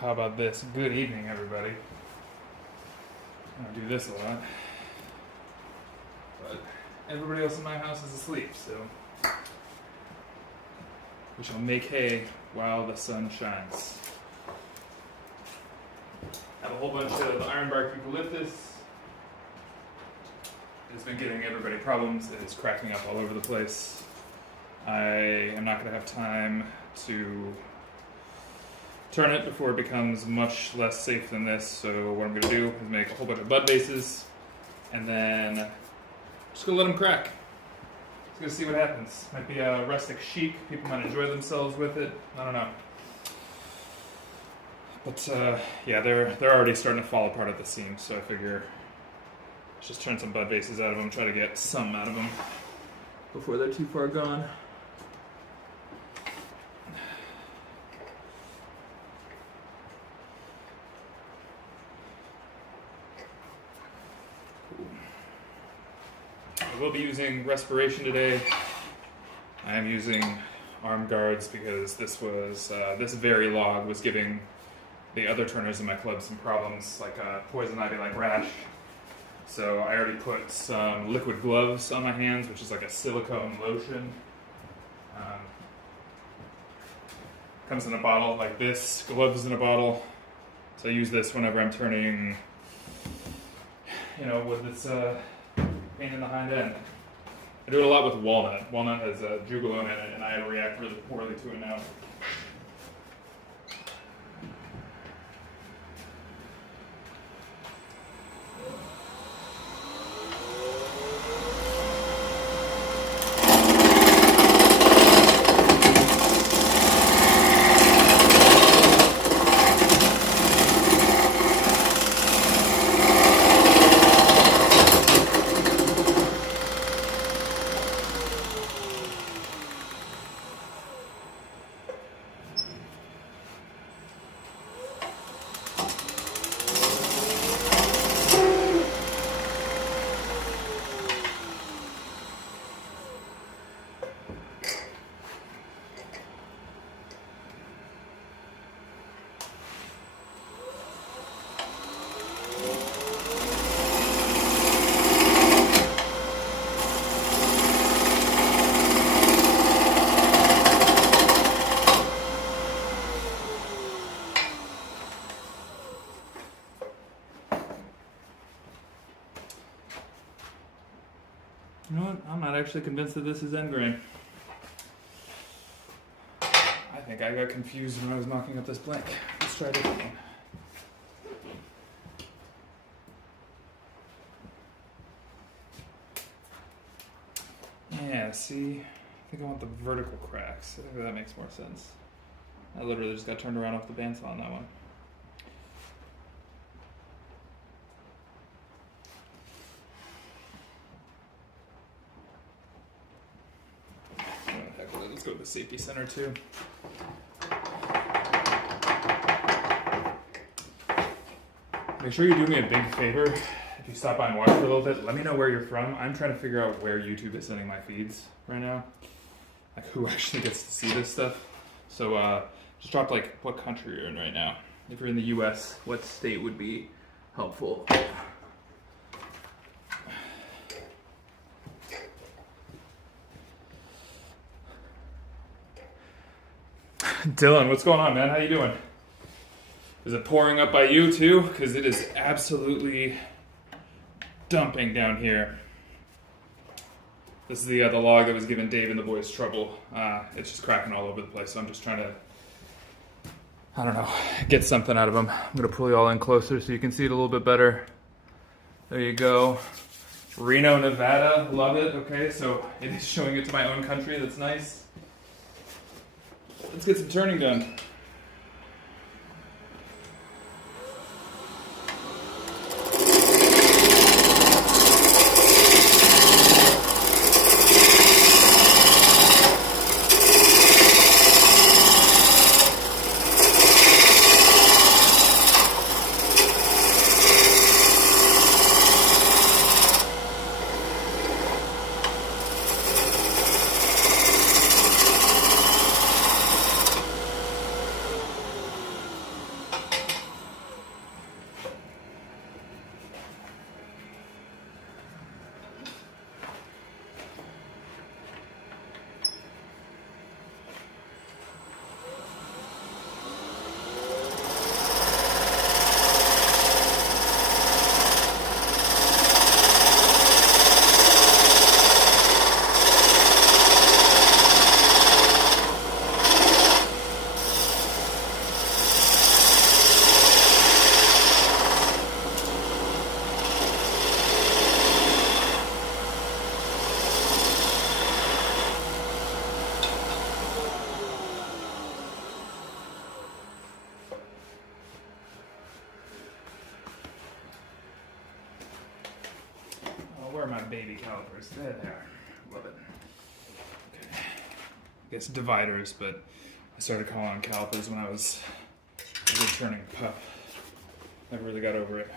How about this? Good evening, everybody. I don't do this a lot, but everybody else in my house is asleep, so we shall make hay while the sun shines. I have a whole bunch of Ironbark eucalyptus. It's been giving everybody problems. It's cracking up all over the place. I am not going to have time to turn it before it becomes much less safe than this. So what I'm going to do is make a whole bunch of bud vases, and then I'm just going to let them crack. Just going to see what happens. Might be a rustic chic. People might enjoy themselves with it. I don't know. But yeah, they're already starting to fall apart at the seams. So I figure let's just turn some bud vases out of them. Try to get some out of them before they're too far gone. I will be using respiration today. I am using arm guards because this very log was giving the other turners in my club some problems, like poison ivy-like rash. So I already put some liquid gloves on my hands, which is like a silicone lotion. Comes in a bottle like this, gloves in a bottle. So I use this whenever I'm turning, wood that's pain in the hind end. I do it a lot with walnut. Walnut has jugalone in it, and I react really poorly to it now. You know what? I'm not actually convinced that this is end grain. I think I got confused when I was knocking up this blank. Let's try it again. Yeah, see? I think I want the vertical cracks. I think that makes more sense. I literally just got turned around off the bandsaw on that one. Let's go to the safety center too. Make sure you do me a big favor. If you stop by and watch for a little bit, let me know where you're from. I'm trying to figure out where YouTube is sending my feeds right now. Like who actually gets to see this stuff. So just drop like what country you're in right now. If you're in the US, what state would be helpful? Dylan, what's going on, man? How you doing? Is it pouring up by you too? Because it is absolutely dumping down here. This is the log that was giving Dave and the boys trouble. It's just cracking all over the place, so I'm just trying to, I don't know, get something out of them. I'm going to pull you all in closer so you can see it a little bit better. There you go. Reno, Nevada, love it. Okay, so it is showing it to my own country. That's nice. Let's get some turning done. are my baby calipers? There they are. Love it. Okay. I guess dividers, but I started calling them calipers when I was a woodturning pup. Never really got over it.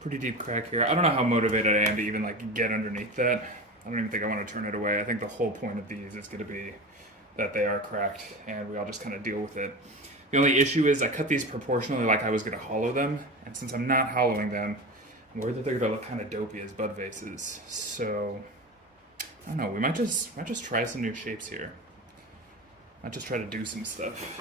Pretty deep crack here. I don't know how motivated I am to even like get underneath that. I don't even think I want to turn it away. I think the whole point of these is going to be that they are cracked and we all just kind of deal with it. The only issue is I cut these proportionally like I was going to hollow them, and since I'm not hollowing them, I'm worried that they're going to look kind of dopey as bud vases. So I don't know, we might just try some new shapes here. Might just try to do some stuff.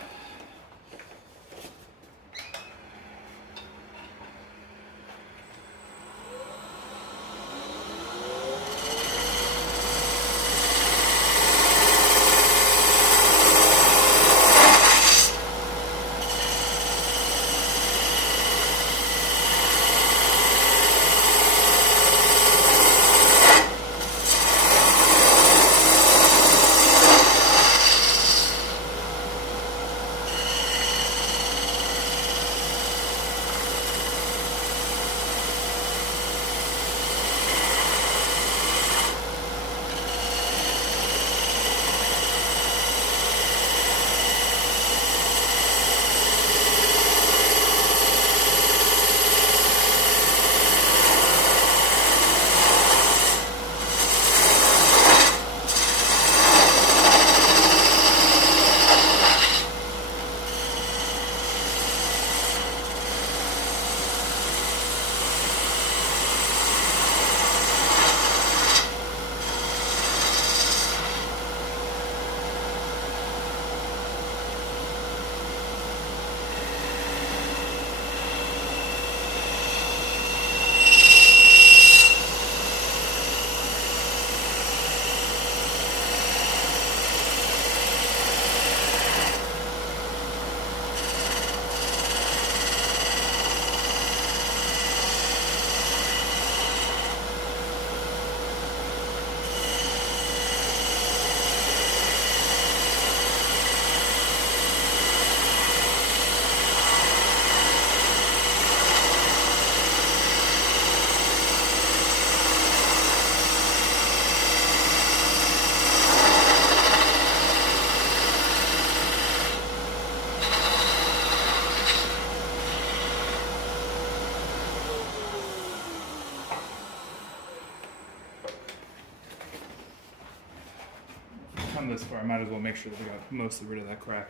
I might as well make sure that we got mostly rid of that crack.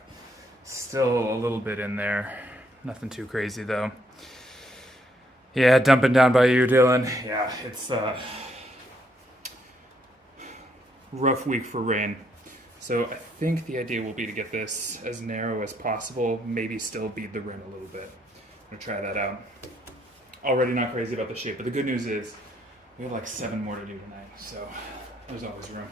Still a little bit in there. Nothing too crazy though. Yeah, dumping down by you, Dylan. Yeah, it's a rough week for rain. So I think the idea will be to get this as narrow as possible, maybe still bead the rim a little bit. I'm gonna try that out. Already not crazy about the shape, but the good news is we have like 7 more to do tonight, so there's always room.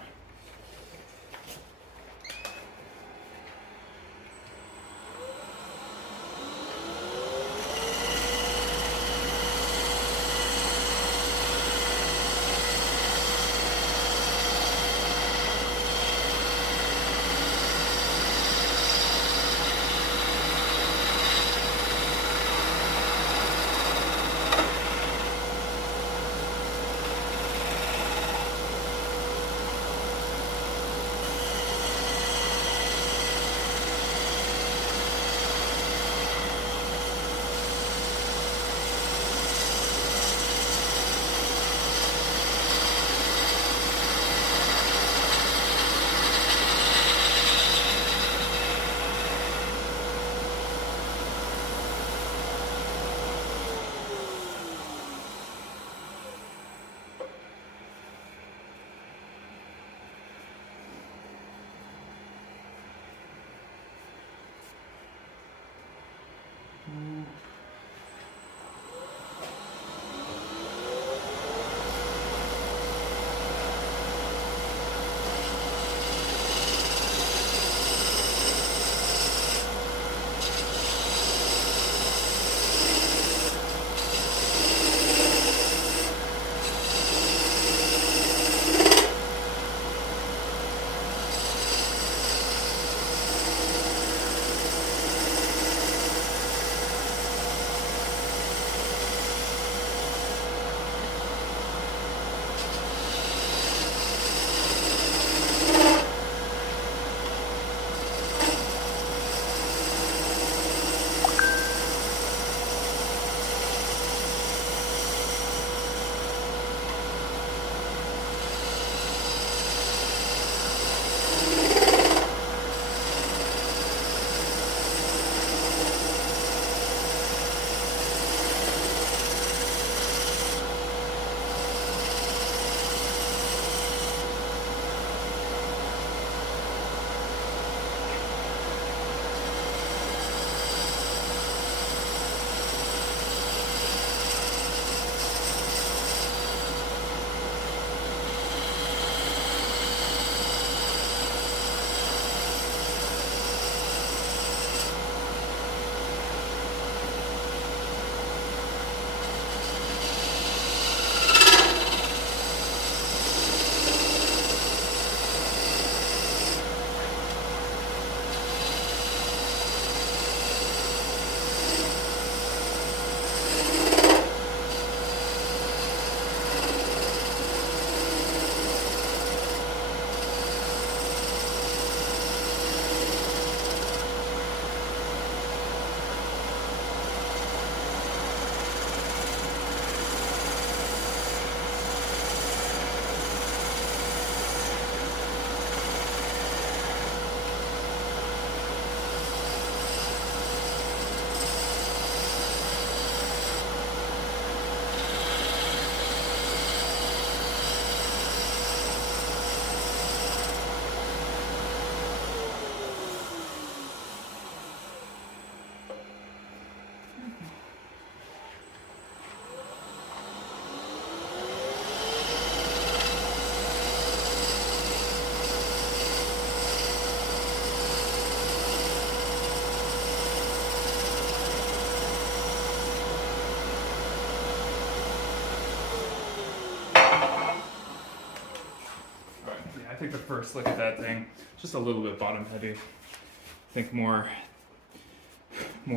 I think the first look at that thing, just a little bit bottom heavy. I think more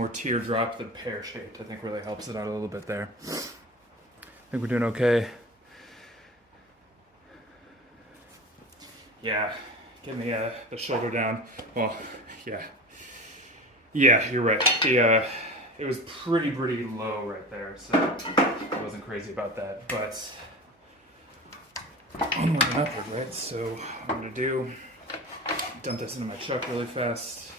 teardrop than pear shaped. I think really helps it out a little bit there. I think we're doing okay. Yeah, getting the shoulder down. Well, yeah, you're right. It was pretty low right there, so I wasn't crazy about that. But onward and upward, right? So what I'm gonna do, dump this into my chuck really fast.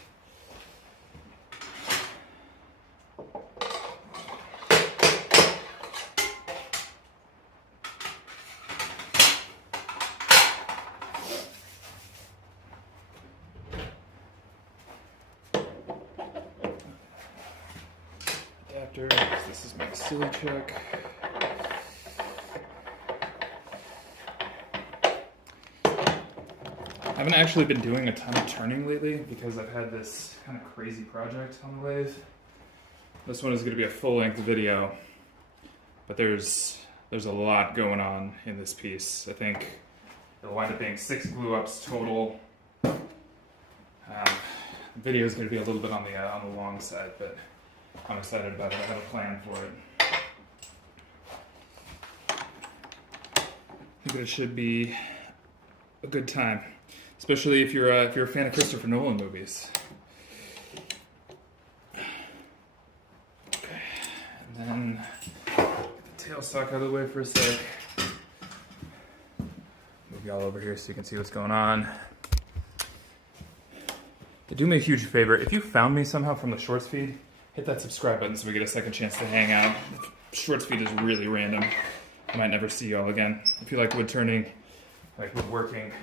Adapter, this is my silly chuck. I haven't actually been doing a ton of turning lately because I've had this kind of crazy project on the lathe. This one is going to be a full-length video, but there's a lot going on in this piece. I think it'll wind up being 6 glue-ups total. The video is going to be a little bit on the long side, but I'm excited about it. I have a plan for it. I think it should be a good time, especially if you're a fan of Christopher Nolan movies. Okay, and then get the tailstock out of the way for a sec. Move y'all over here so you can see what's going on. Do me a huge favor, if you found me somehow from the shorts feed, hit that subscribe button so we get a second chance to hang out. The shorts feed is really random. I might never see y'all again. If you like wood turning, like woodworking,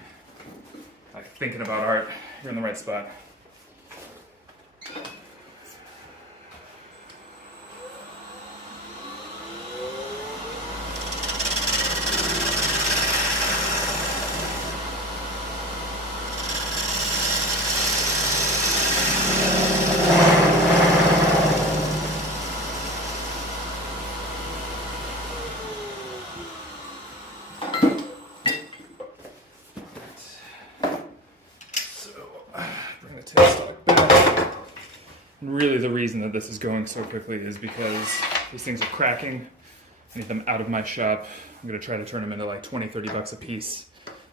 like thinking about art, you're in the right spot. Really, the reason that this is going so quickly is because these things are cracking. I need them out of my shop. I'm going to try to turn them into like 20, 30 bucks a piece.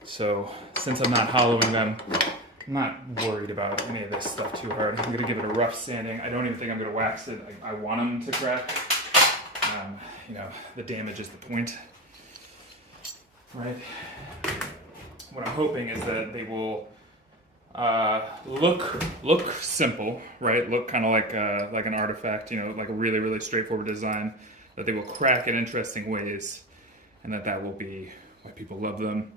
So since I'm not hollowing them, I'm not worried about any of this stuff too hard. I'm going to give it a rough sanding. I don't even think I'm going to wax it. I want them to crack. The damage is the point, right? What I'm hoping is that they will look simple, right? Look kind of like an artifact, like a really, really straightforward design. That they will crack in interesting ways, and that will be why people love them,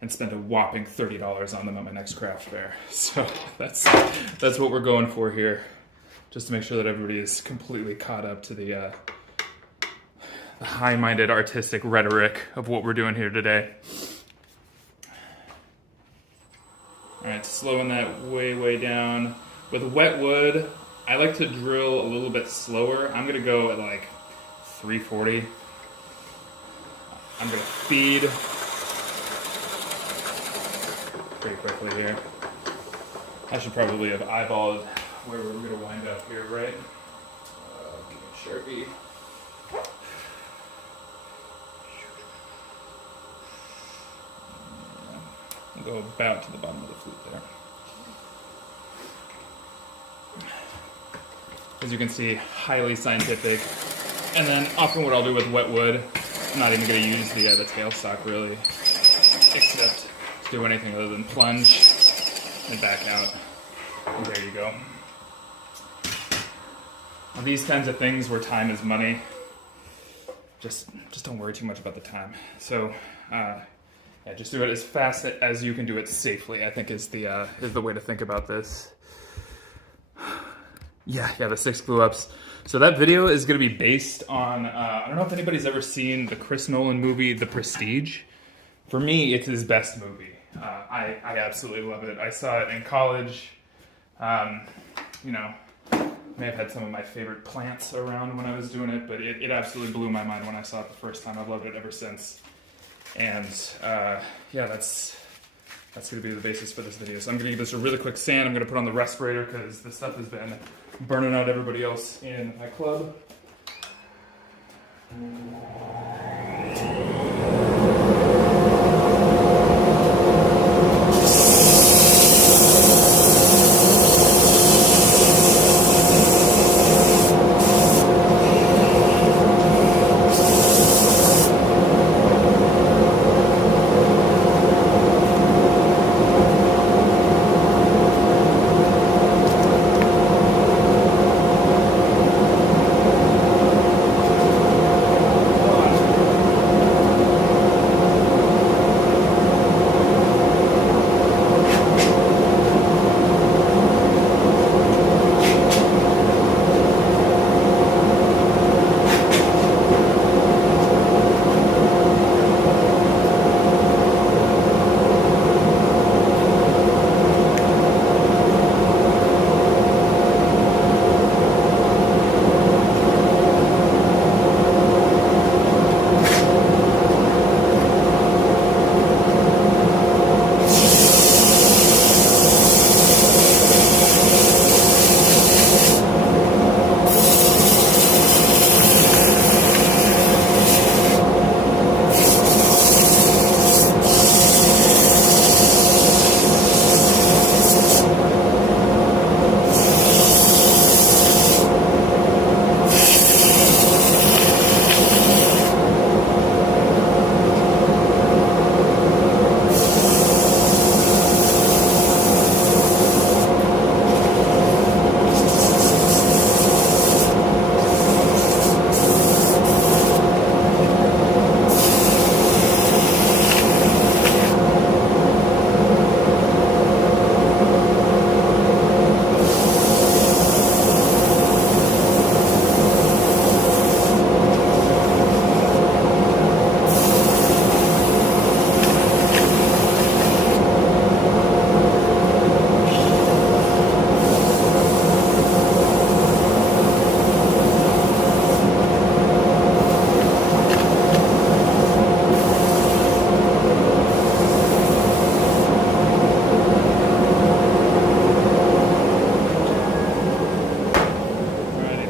and spend a whopping $30 on them at my next craft fair. So that's what we're going for here, just to make sure that everybody is completely caught up to the high-minded artistic rhetoric of what we're doing here today. All right, slowing that way down. With wet wood, I like to drill a little bit slower. I'm gonna go at like 340. I'm gonna feed pretty quickly here. I should probably have eyeballed where we're gonna wind up here, right? Give me a Sharpie. I'll go about to the bottom of the flute there. As you can see, highly scientific. And then often what I'll do with wet wood, I'm not even going to use the tailstock really, except to do anything other than plunge and back out. And there you go. On these kinds of things where time is money, just don't worry too much about the time. So, yeah, just do it as fast as you can do it safely, I think is the way to think about this. Yeah, the 6 glue-ups. So that video is going to be based on, I don't know if anybody's ever seen the Chris Nolan movie, The Prestige. For me, it's his best movie. I absolutely love it. I saw it in college. May have had some of my favorite plants around when I was doing it, but it absolutely blew my mind when I saw it the first time. I've loved it ever since. And yeah, that's going to be the basis for this video. So I'm going to give this a really quick sand. I'm going to put on the respirator because this stuff has been burning out everybody else in my club.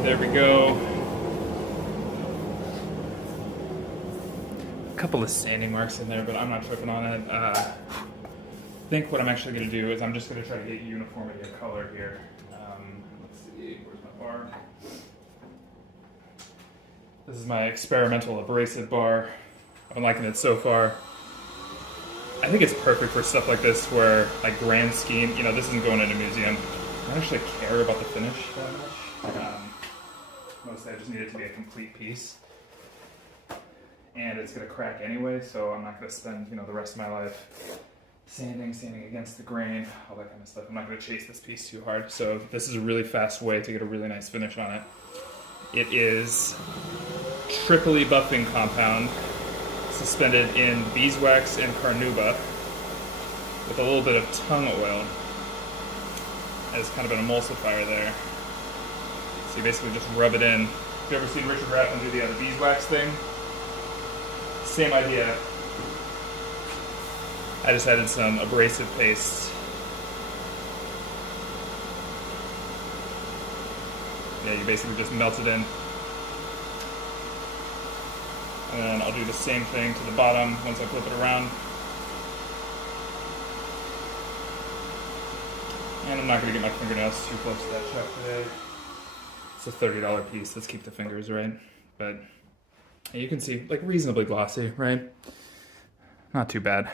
There we go. A couple of sanding marks in there, but I'm not tripping on it. I think what I'm actually going to do is I'm just going to try to get uniformity of color here. Let's see, where's my bar? This is my experimental abrasive bar. I've been liking it so far. I think it's perfect for stuff like this where, like, grand scheme, you know, this isn't going in a museum. I don't actually care about the finish that much. Mostly I just need it to be a complete piece. And it's going to crack anyway, so I'm not going to spend, you know, the rest of my life sanding against the grain, all that kind of stuff. I'm not going to chase this piece too hard. So this is a really fast way to get a really nice finish on it. It is triply buffing compound, suspended in beeswax and carnauba with a little bit of tung oil as kind of an emulsifier there. So you basically just rub it in. Have you ever seen Richard Ratman do the beeswax thing? Same idea. I just added some abrasive paste. Yeah, you basically just melt it in. And then I'll do the same thing to the bottom once I flip it around. And I'm not going to get my fingernails too close to that chuck today. It's a $30 piece. Let's keep the fingers right. But you can see, like, reasonably glossy, right? Not too bad.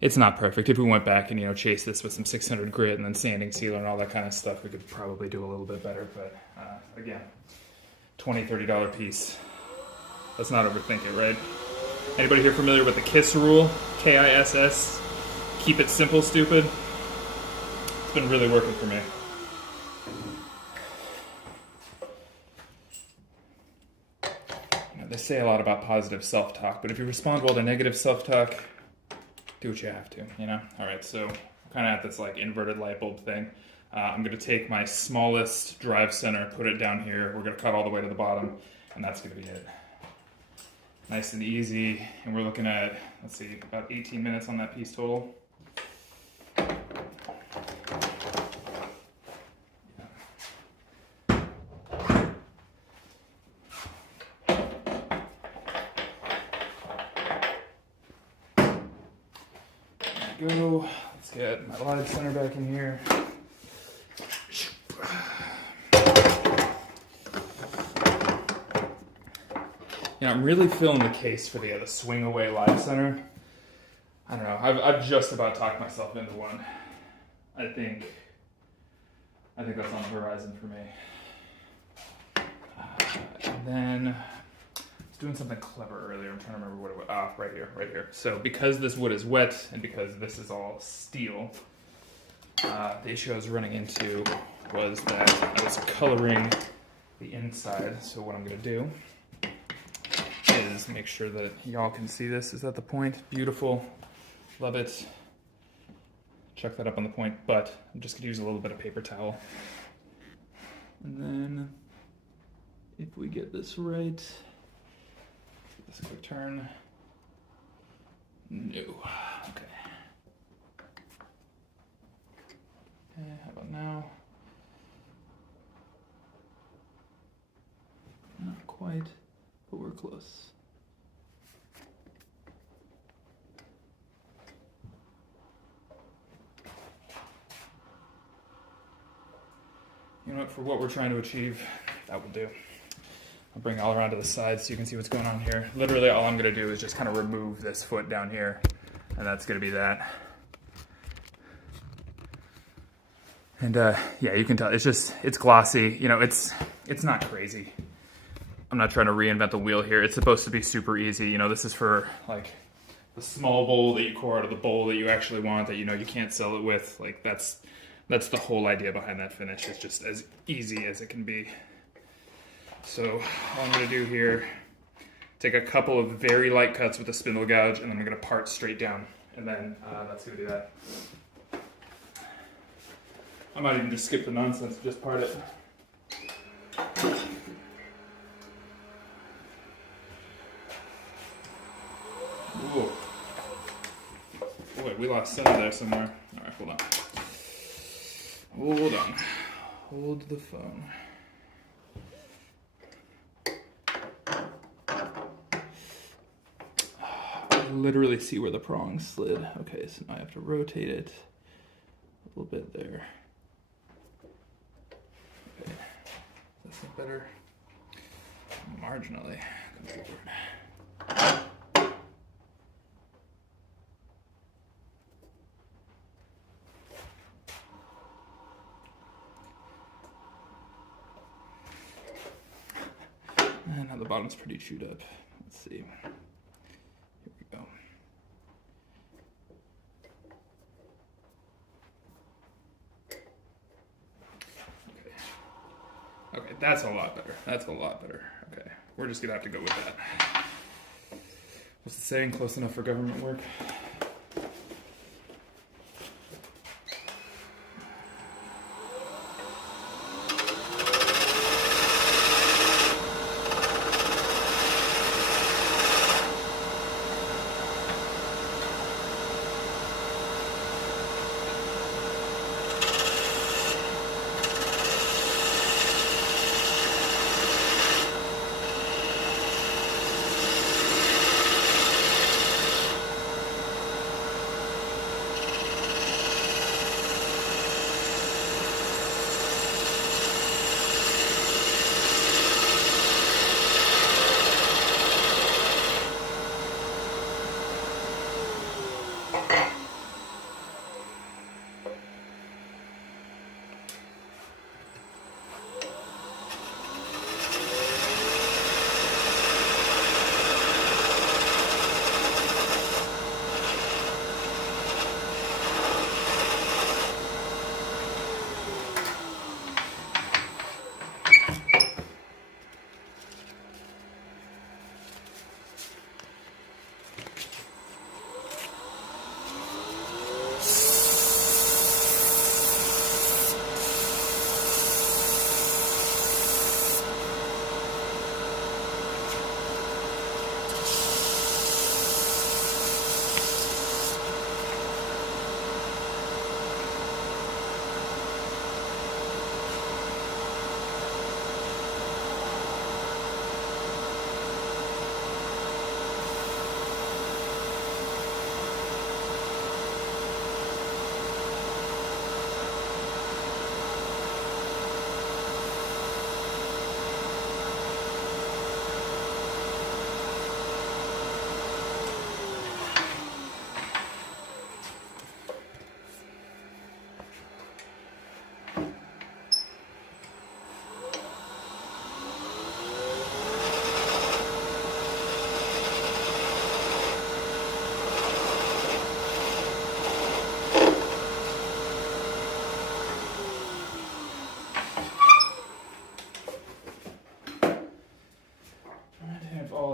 It's not perfect. If we went back and, you know, chased this with some 600 grit and then sanding sealer and all that kind of stuff, we could probably do a little bit better. But again, $20, $30 piece. Let's not overthink it, right? Anybody here familiar with the KISS rule? K-I-S-S. Keep it simple, stupid. It's been really working for me. You know, they say a lot about positive self-talk, but if you respond well to negative self-talk, do what you have to, you know? All right, so kind of at this like inverted light bulb thing. I'm going to take my smallest drive center, put it down here. We're going to cut all the way to the bottom, and that's going to be it. Nice and easy, and we're looking at, let's see, about 18 minutes on that piece total. There we go. Let's get my live center back in here. You know, I'm really feeling the case for the swing away live center. I don't know. I've just about talked myself into one. I think that's on the horizon for me. And then I was doing something clever earlier. I'm trying to remember what it was. Ah, right here. So because this wood is wet and because this is all steel, the issue I was running into was that I was coloring the inside. So what I'm going to do is make sure that y'all can see this. Is that the point? Beautiful. Love it. Chuck that up on the point, but I'm just gonna use a little bit of paper towel. And then if we get this right, this quick turn. No. Okay. How about now? Not quite, but we're close. You know what, for what we're trying to achieve, that will do. I'll bring it all around to the side so you can see what's going on here. Literally all I'm gonna do is just kind of remove this foot down here, and that's gonna be that. And yeah, you can tell, it's glossy. You know, it's not crazy. I'm not trying to reinvent the wheel here. It's supposed to be super easy. You know, this is for like the small bowl that you pour out of the bowl that you actually want, that you know you can't sell it with. Like that's the whole idea behind that finish. It's just as easy as it can be. So all I'm gonna do here, take a couple of very light cuts with a spindle gouge, and then I'm gonna part straight down. And then that's gonna do that. I might even just skip the nonsense and just part it. Ooh. Boy, we lost center there somewhere. All right, hold on. Hold on. Hold the phone. literally see where the prong slid. Okay, so now I have to rotate it a little bit there. Okay, that's not better. Marginally. And now the bottom's pretty chewed up. Let's see. Here we go. Okay, that's a lot better. That's a lot better. Okay, we're just gonna have to go with that. What's the saying? Close enough for government work?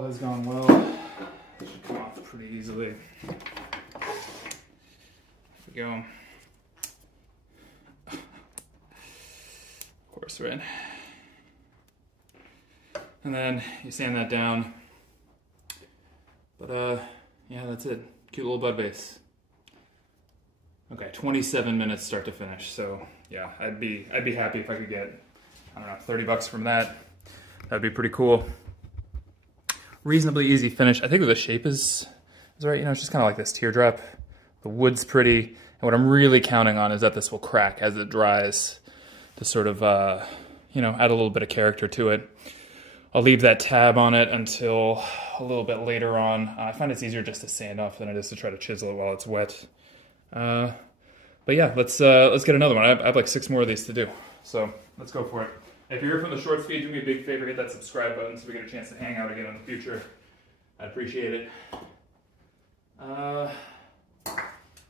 Has gone well. It should come off pretty easily. There we go. Of course, right? And then you sand that down. But yeah, that's it. Cute little bud vase. Okay, 27 minutes start to finish. So yeah, I'd be happy if I could get, I don't know, $30 from that. That'd be pretty cool. Reasonably easy finish. I think the shape is right. You know, it's just kind of like this teardrop. The wood's pretty. And what I'm really counting on is that this will crack as it dries to sort of, you know, add a little bit of character to it. I'll leave that tab on it until a little bit later on. I find it's easier just to sand off than it is to try to chisel it while it's wet. But yeah, let's get another one. I have like 6 more of these to do. So let's go for it. If you're here from the short speed, do me a big favor, hit that subscribe button so we get a chance to hang out again in the future. I'd appreciate it. Let's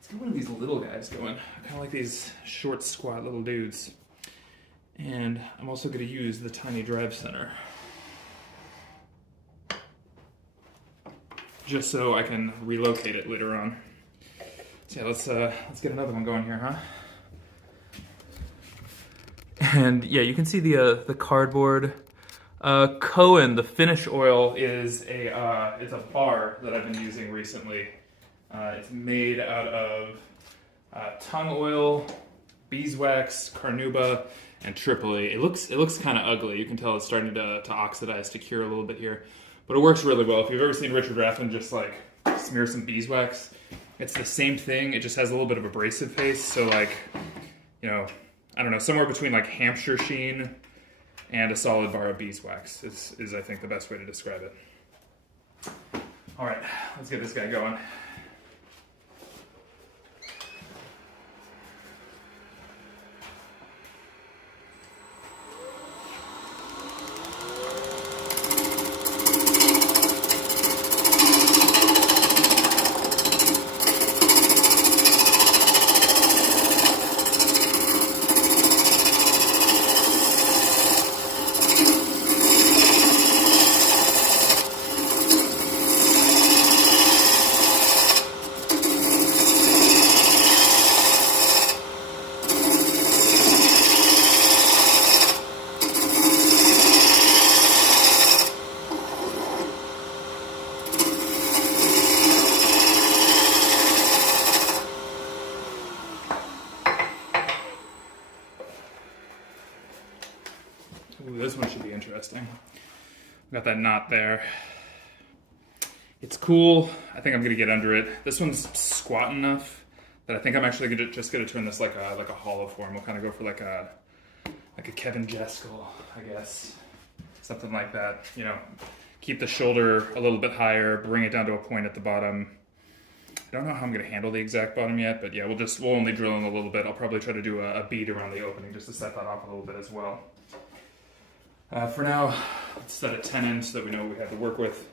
get one of these little guys going. I kind of like these short, squat little dudes. And I'm also going to use the tiny drive center, just so I can relocate it later on. So yeah, let's get another one going here, huh? And yeah, you can see the cardboard. Cohen, the finish oil, is it's a bar that I've been using recently. It's made out of tung oil, beeswax, carnauba, and Tripoli. It looks kind of ugly. You can tell it's starting to oxidize, to cure a little bit here, but it works really well. If you've ever seen Richard Raffin just like smear some beeswax. It's the same thing, it just has a little bit of abrasive face, so like, you know, I don't know, somewhere between like Hampshire sheen and a solid bar of beeswax is I think the best way to describe it. All right, let's get this guy going. Ooh, this one should be interesting. Got that knot there. It's cool. I think I'm gonna get under it. This one's squat enough that I think I'm actually just gonna turn this like a hollow form. We'll kind of go for like a Kevin Jeskill, I guess, something like that. You know, keep the shoulder a little bit higher, bring it down to a point at the bottom. I don't know how I'm gonna handle the exact bottom yet, but yeah, we'll only drill in a little bit. I'll probably try to do a bead around the opening just to set that off a little bit as well. For now, let's set a 10 in so that we know what we have to work with.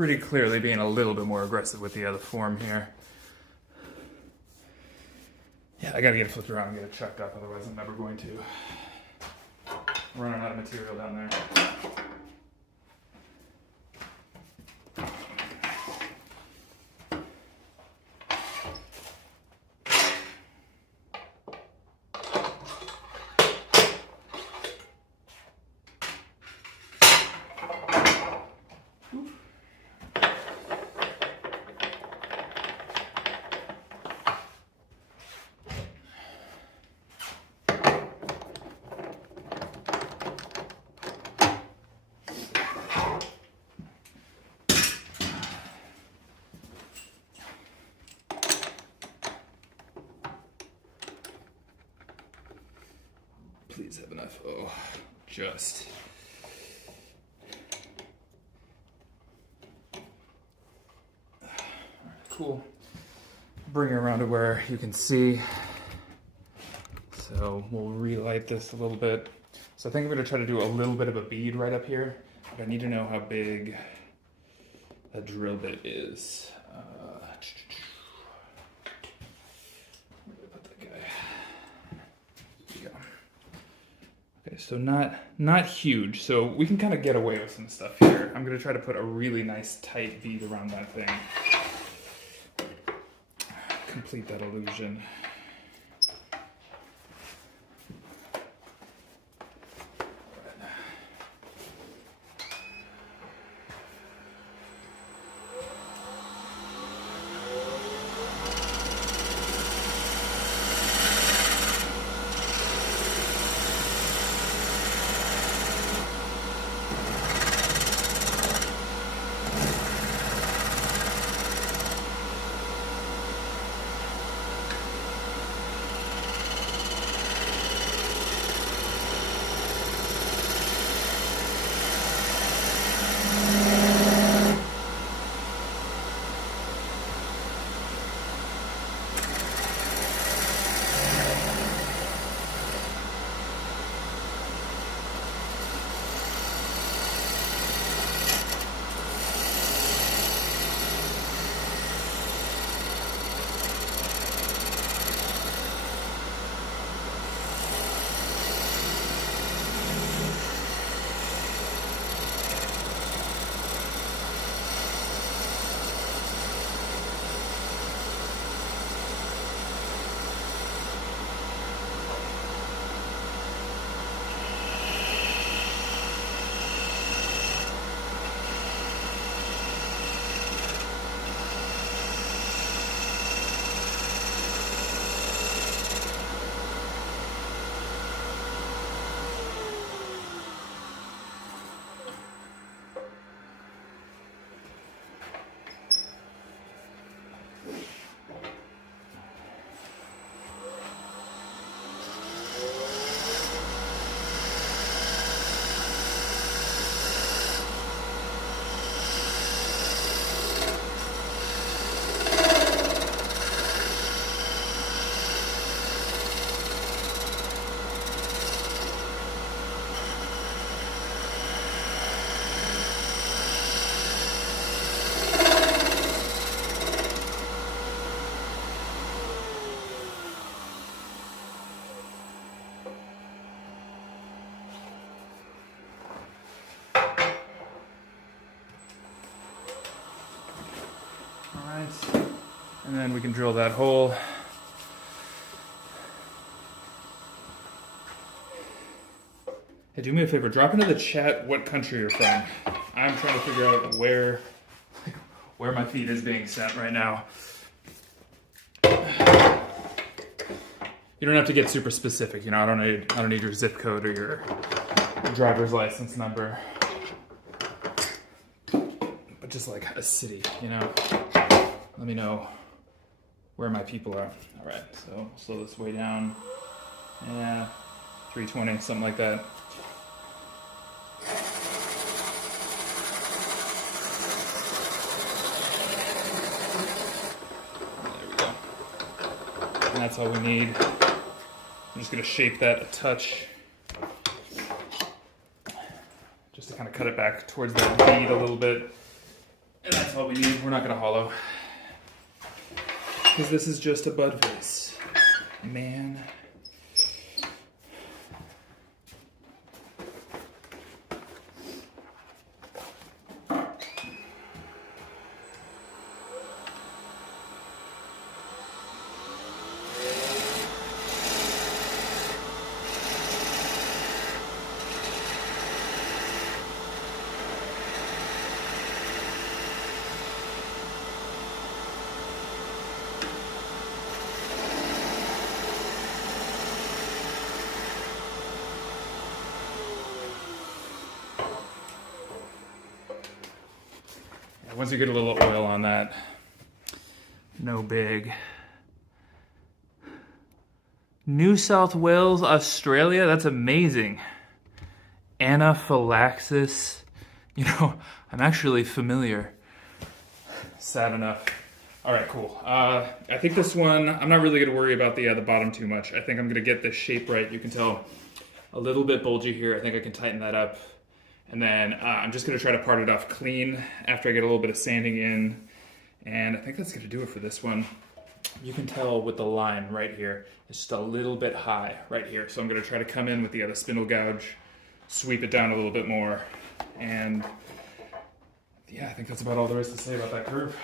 pretty clearly being a little bit more aggressive with the other form here. Yeah, I gotta get it flipped around and get it chucked up, otherwise I'm never going to. I'm running out of material down there. Please have enough. Oh, just. All right, cool. Bring it around to where you can see. So we'll relight this a little bit. So I think I'm going to try to do a little bit of a bead right up here, but I need to know how big that drill bit is. Where did I put that guy? There you go. Okay, so not huge. So we can kind of get away with some stuff here. I'm going to try to put a really nice tight bead around that thing. Complete that illusion. And then we can drill that hole. Hey, do me a favor, drop into the chat what country you're from. I'm trying to figure out where my feed is being sent right now. You don't have to get super specific, you know. I don't need your zip code or your driver's license number. But just like a city, you know. Let me know where my people are. All right, so slow this way down. Yeah, 320, something like that. There we go. And that's all we need. I'm just gonna shape that a touch. Just to kind of cut it back towards that bead a little bit. And that's all we need. We're not gonna hollow. Because this is just a bud vase. Man. Once you get a little oil on that, no big. New South Wales, Australia, that's amazing. Anaphylaxis. You know, I'm actually familiar. Sad enough. All right, cool. I think this one, I'm not really gonna worry about the bottom too much. I think I'm gonna get the shape right. You can tell a little bit bulgy here. I think I can tighten that up. And then I'm just gonna try to part it off clean after I get a little bit of sanding in. And I think that's gonna do it for this one. You can tell with the line right here, it's just a little bit high right here. So I'm gonna try to come in with the other spindle gouge, sweep it down a little bit more. And yeah, I think that's about all there is to say about that curve.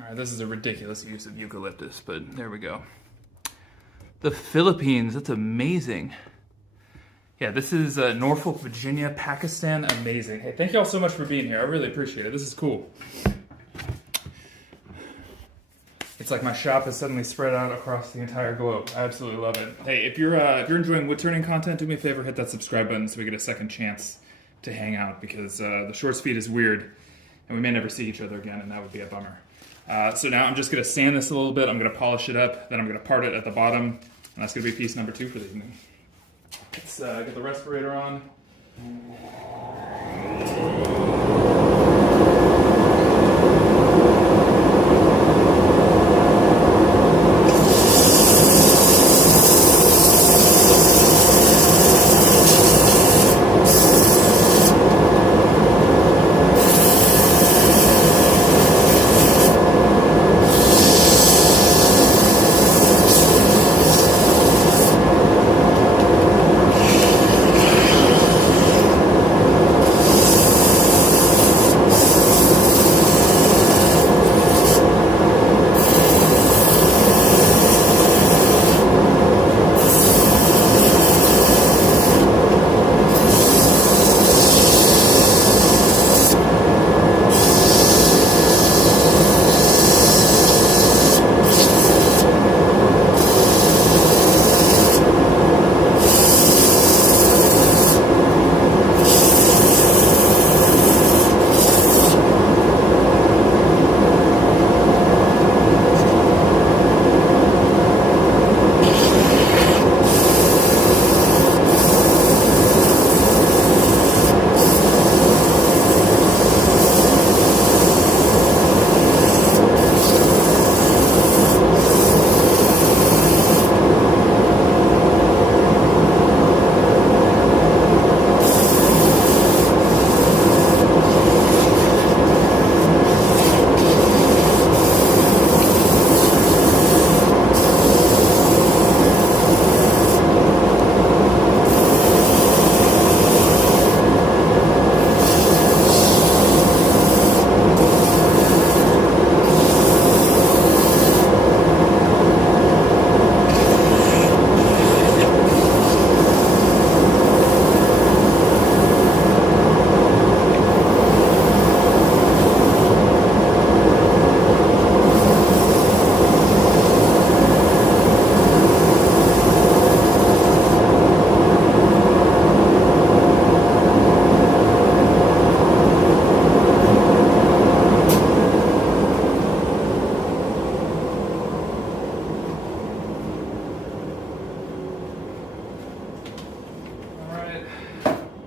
All right, this is a ridiculous use of eucalyptus, but there we go. The Philippines, that's amazing. Yeah, this is Norfolk, Virginia, Pakistan, amazing. Hey, thank you all so much for being here. I really appreciate it. This is cool. It's like my shop is suddenly spread out across the entire globe. I absolutely love it. Hey, if you're enjoying wood turning content, do me a favor, hit that subscribe button so we get a second chance to hang out, because the shorts feed is weird and we may never see each other again, and that would be a bummer. So now I'm just going to sand this a little bit. I'm going to polish it up, then I'm going to part it at the bottom, and that's going to be piece number 2 for the evening. Let's get the respirator on.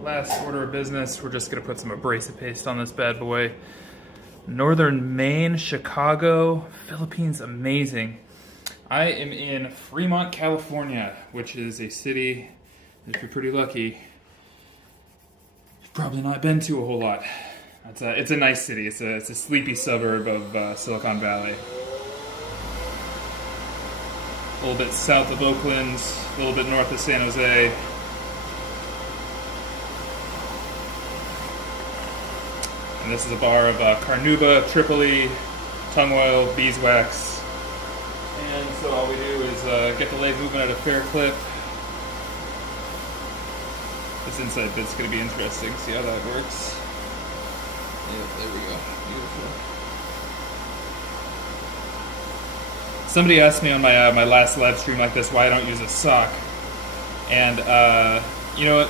Last order of business, we're just going to put some abrasive paste on this bad boy. Northern Maine, Chicago, Philippines, amazing. I am in Fremont, California, which is a city, if you're pretty lucky, you've probably not been to a whole lot. It's a nice city. It's a sleepy suburb of Silicon Valley. A little bit south of Oakland, a little bit north of San Jose. And this is a bar of carnauba, tripoli, tongue oil, beeswax. And so all we do is get the lathe moving at a fair clip. This inside bit's going to be interesting. See how that works. Yep, there we go. Beautiful. Somebody asked me on my my last live stream like this why I don't use a sock. And you know what?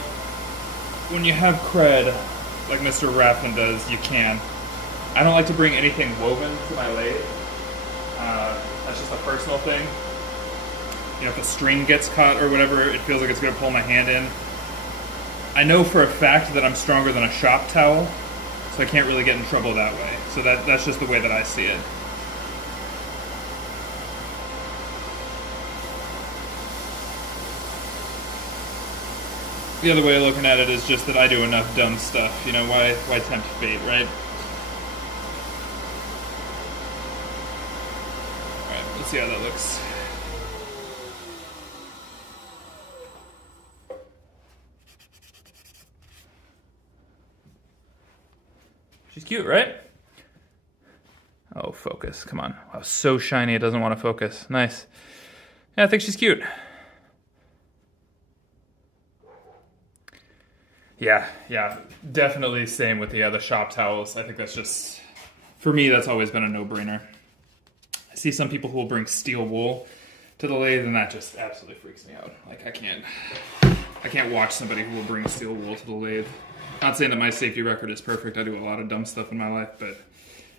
When you have cred, like Mr. Raffin does, you can. I don't like to bring anything woven to my lathe. That's just a personal thing. You know, if the string gets caught or whatever, it feels like it's going to pull my hand in. I know for a fact that I'm stronger than a shop towel, so I can't really get in trouble that way. So that's just the way that I see it. The other way of looking at it is just that I do enough dumb stuff. You know, why tempt fate, right? Alright, let's see how that looks. She's cute, right? Oh, focus. Come on. Wow, so shiny it doesn't want to focus. Nice. Yeah, I think she's cute. Yeah, definitely same with the shop towels. I think that's just, for me, that's always been a no-brainer. see some people who will bring steel wool to the lathe, and that just absolutely freaks me out. Like, I can't watch somebody who will bring steel wool to the lathe. Not saying that my safety record is perfect. I do a lot of dumb stuff in my life, but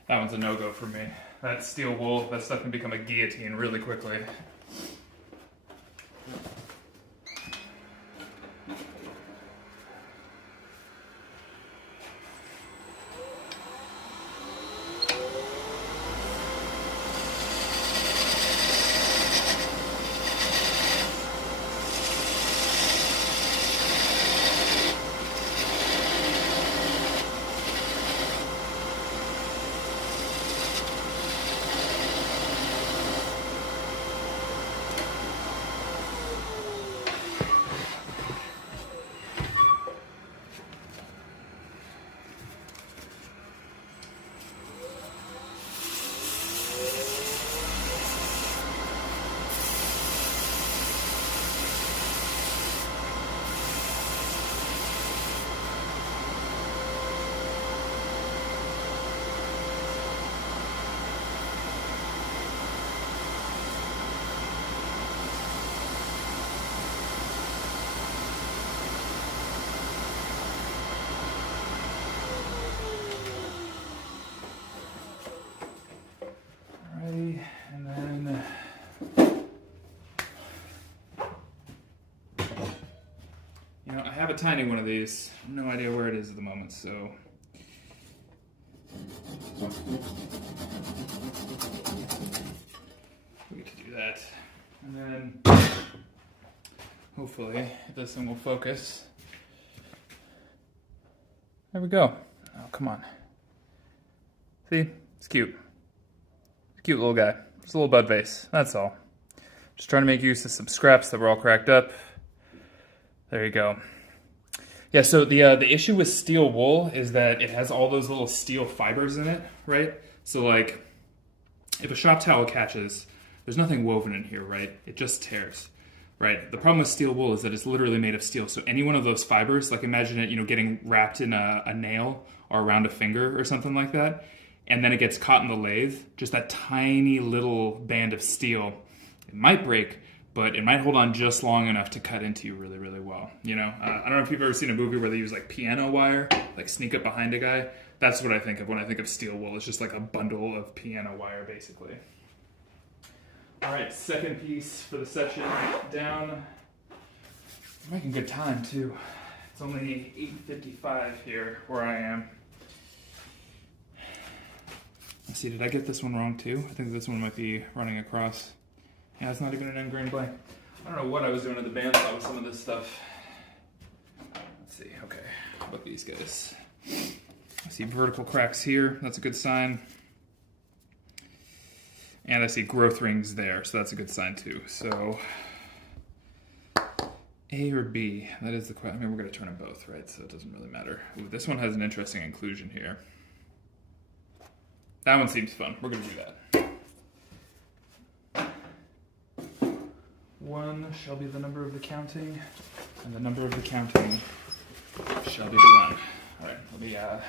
that one's a no-go for me. That steel wool, that stuff can become a guillotine really quickly. And then I have a tiny one of these. No idea where it is at the moment, so we get to do that. And then hopefully this thing will focus. There we go. Oh, come on. See? It's cute. Cute little guy. Just a little bud vase. That's all. Just trying to make use of some scraps that were all cracked up. There you go. Yeah, so the issue with steel wool is that it has all those little steel fibers in it, right? So like, if a shop towel catches, there's nothing woven in here, right? It just tears, right? The problem with steel wool is that it's literally made of steel. So any one of those fibers, like imagine it, getting wrapped in a nail or around a finger or something like that, and then it gets caught in the lathe, just that tiny little band of steel, it might break, but it might hold on just long enough to cut into you really, really well. I don't know if you've ever seen a movie where they use like piano wire, like sneak up behind a guy. That's what I think of when I think of steel wool. It's just like a bundle of piano wire, basically. All right, second piece for the session down. I'm making good time too. It's only 8:55 here where I am. Let's see, did I get this one wrong too? I think this one might be running across. Yeah, it's not even an end grain blank. I don't know what I was doing at the bandsaw with some of this stuff. Let's see, okay, how about these guys? I see vertical cracks here, that's a good sign. And I see growth rings there, so that's a good sign too. So, A or B, that is the question. I mean, we're gonna turn them both, right? So it doesn't really matter. Ooh, this one has an interesting inclusion here. That one seems fun. We're going to do that. 1 shall be the number of the counting, and the number of the counting shall be 1. All right, let me get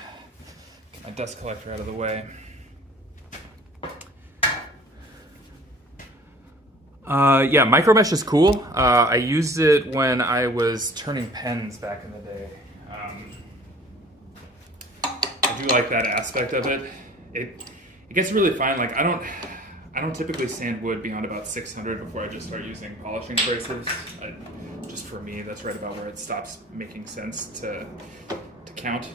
my dust collector out of the way. Yeah, micromesh is cool. I used it when I was turning pens back in the day. I do like that aspect of it. It gets really fine. Like I don't typically sand wood beyond about 600 before I just start using polishing abrasives. Just for me, that's right about where it stops making sense to count.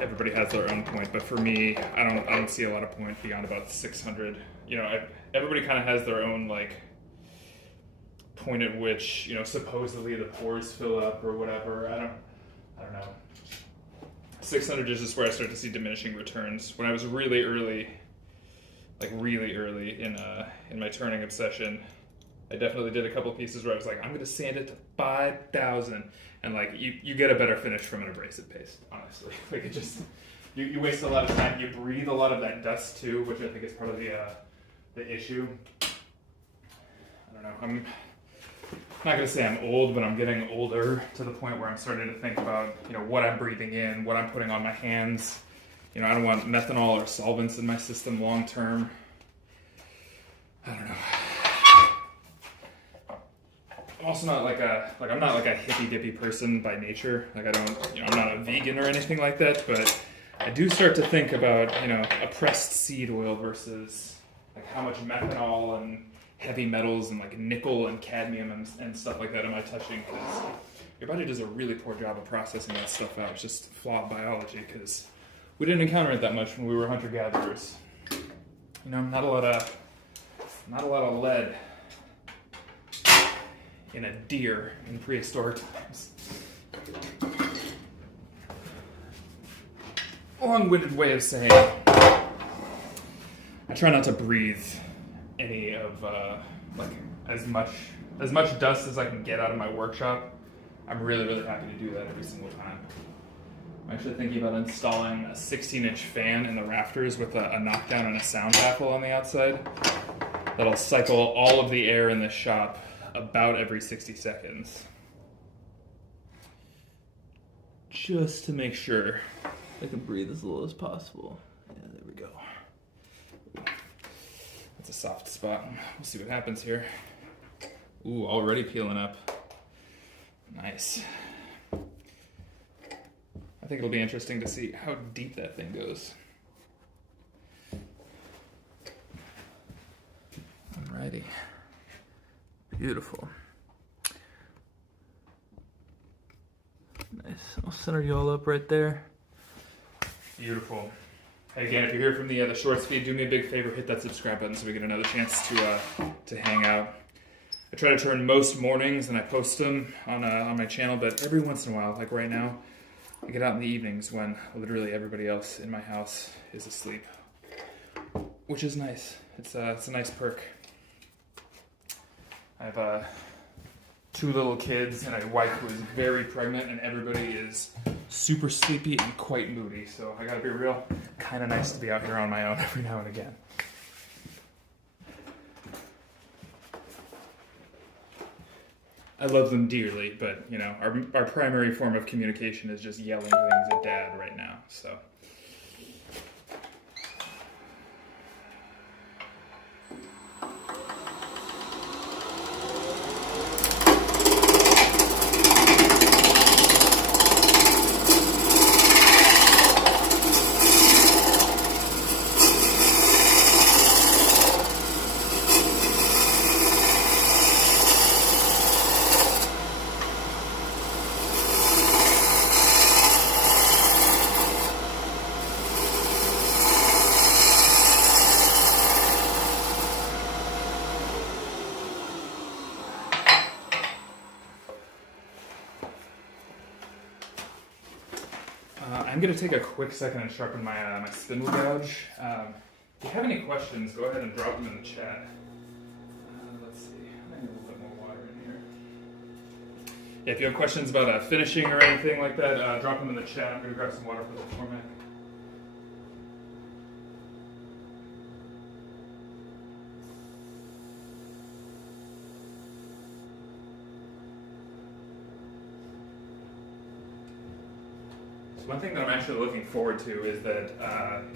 Everybody has their own point, but for me, I don't see a lot of point beyond about 600. Everybody kind of has their own like point at which supposedly the pores fill up or whatever. I don't know. 600 is just where I start to see diminishing returns. When I was really early in my turning obsession, I definitely did a couple pieces where I was like, I'm going to sand it to 5,000, and like you get a better finish from an abrasive paste, honestly. Like it just you waste a lot of time. You breathe a lot of that dust too, which I think is part of the issue. I don't know. I'm not going to say I'm old, but I'm getting older to the point where I'm starting to think about, what I'm breathing in, what I'm putting on my hands, You know, I don't want methanol or solvents in my system long term. I don't know. I'm also not I'm not like a hippy dippy person by nature. Like I don't, you know, I'm not a vegan or anything like that, but I do start to think about, you know, a pressed seed oil versus like how much methanol and heavy metals and like nickel and cadmium and stuff like that am I touching, because your body does a really poor job of processing that stuff out. It's just flawed biology, because we didn't encounter it that much when we were hunter-gatherers. You know, not a lot of lead in a deer in prehistoric times. Long-winded way of saying I try not to breathe any of like as much dust as I can get out of my workshop. I'm really, really happy to do that every single time. I'm actually thinking about installing a 16-inch fan in the rafters with a knockdown and a sound baffle on the outside that'll cycle all of the air in the shop about every 60 seconds. Just to make sure I can breathe as low as possible. Yeah, there we go. That's a soft spot. We'll see what happens here. Ooh, already peeling up. Nice. I think it'll be interesting to see how deep that thing goes. Alrighty. Beautiful. Nice. I'll center you all up right there. Beautiful. Hey, again, if you're here from the shorts feed, do me a big favor, hit that subscribe button so we get another chance to hang out. I try to turn most mornings and I post them on my channel, but every once in a while, like right now, I get out in the evenings when literally everybody else in my house is asleep, which is nice. It's a nice perk. I have 2 little kids and a wife who is very pregnant, and everybody is super sleepy and quite moody, so I gotta be real, kind of nice to be out here on my own every now and again. I love them dearly, but, you know, our primary form of communication is just yelling things at Dad right now, so. I'm going to take a quick second and sharpen my my spindle gouge. If you have any questions, go ahead and drop them in the chat. Let's see, I need a little bit more water in here. Yeah, if you have questions about finishing or anything like that, drop them in the chat. I'm going to grab some water for the format. One thing that I'm actually looking forward to is that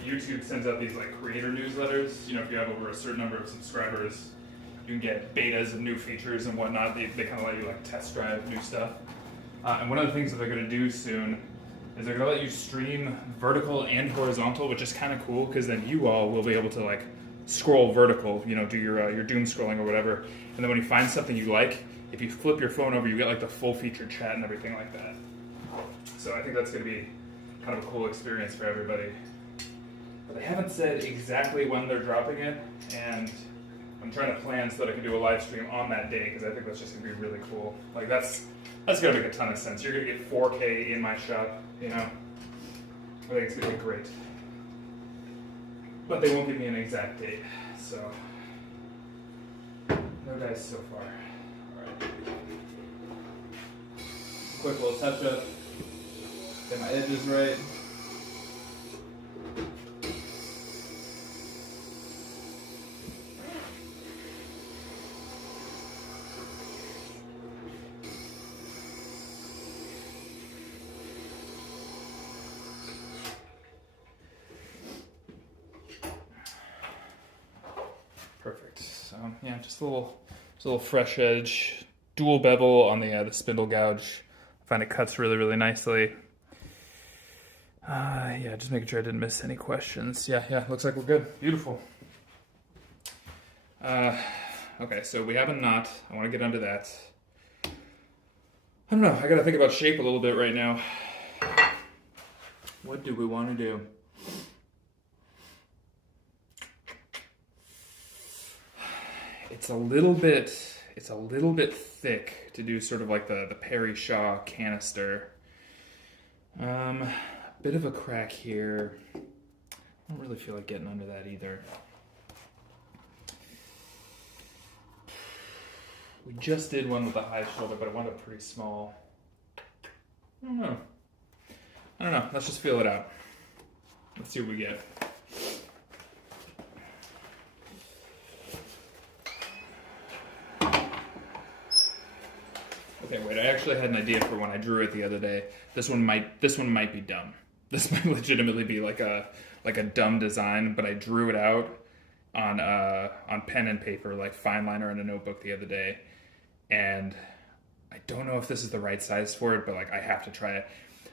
YouTube sends out these like creator newsletters. You know, if you have over a certain number of subscribers, you can get betas of new features and whatnot. They kind of let you like test drive new stuff. And one of the things that they're going to do soon is they're going to let you stream vertical and horizontal, which is kind of cool because then you all will be able to like scroll vertical, you know, do your doom scrolling or whatever. And then when you find something you like, if you flip your phone over, you get like the full featured chat and everything like that. So I think that's going to be kind of a cool experience for everybody. But they haven't said exactly when they're dropping it, and I'm trying to plan so that I can do a live stream on that day, because I think that's just going to be really cool. Like that's going to make a ton of sense. You're going to get 4K in my shop, you know? I think it's going to be great. But they won't give me an exact date, so no dice so far. Alright. Quick little touch up. Get my edges right. Yeah, just a little fresh edge. Dual bevel on the spindle gouge. I find it cuts really, really nicely. Yeah, just making sure I didn't miss any questions. Yeah, looks like we're good. Beautiful. Okay, so we have a knot. I want to get under that. I don't know. I got to think about shape a little bit right now. What do we want to do? It's a little bit thick to do sort of like the Perry Shaw canister. Bit of a crack here. I don't really feel like getting under that either. We just did one with a high shoulder, but it wound up pretty small. I don't know. Let's just feel it out. Let's see what we get. Okay, wait, I actually had an idea for when I drew it the other day. This one might be dumb. This might legitimately be like a dumb design, but I drew it out on pen and paper, like fine liner in a notebook the other day. And I don't know if this is the right size for it, but like I have to try it.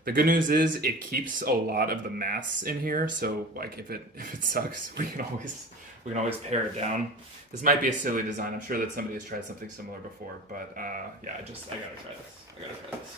The good news is it keeps a lot of the mass in here, so like if it sucks, we can always pare it down. This might be a silly design. I'm sure that somebody has tried something similar before, but yeah, I gotta try this.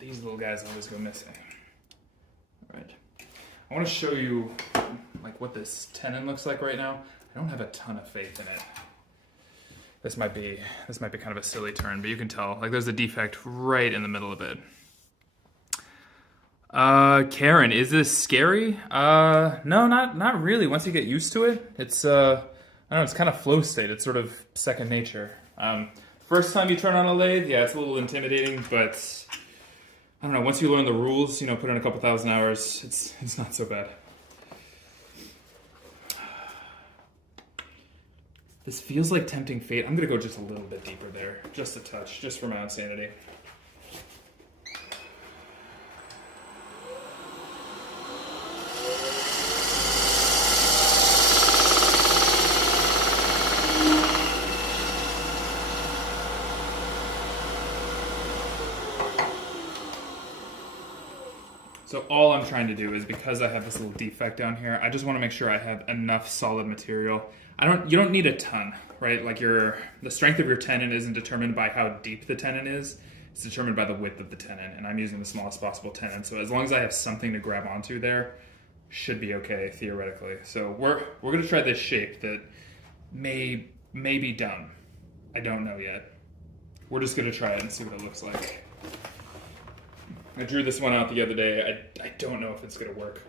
These little guys always go missing. All right. I want to show you like what this tenon looks like right now. I don't have a ton of faith in it. This might be kind of a silly turn, but you can tell like there's a defect right in the middle of it. Karen, is this scary? No, not really. Once you get used to it, it's I don't know, it's kind of flow state. It's sort of second nature. First time you turn on a lathe, yeah, it's a little intimidating, but I don't know, once you learn the rules, put in a couple thousand hours, it's not so bad. This feels like tempting fate. I'm gonna go just a little bit deeper there, just a touch, just for my own sanity. So all I'm trying to do is, because I have this little defect down here, I just want to make sure I have enough solid material. You don't need a ton, right? Like the strength of your tenon isn't determined by how deep the tenon is. It's determined by the width of the tenon, and I'm using the smallest possible tenon. So as long as I have something to grab onto there, should be okay theoretically. So we're gonna try this shape that may be dumb. I don't know yet. We're just gonna try it and see what it looks like. I drew this one out the other day. I don't know if it's gonna work.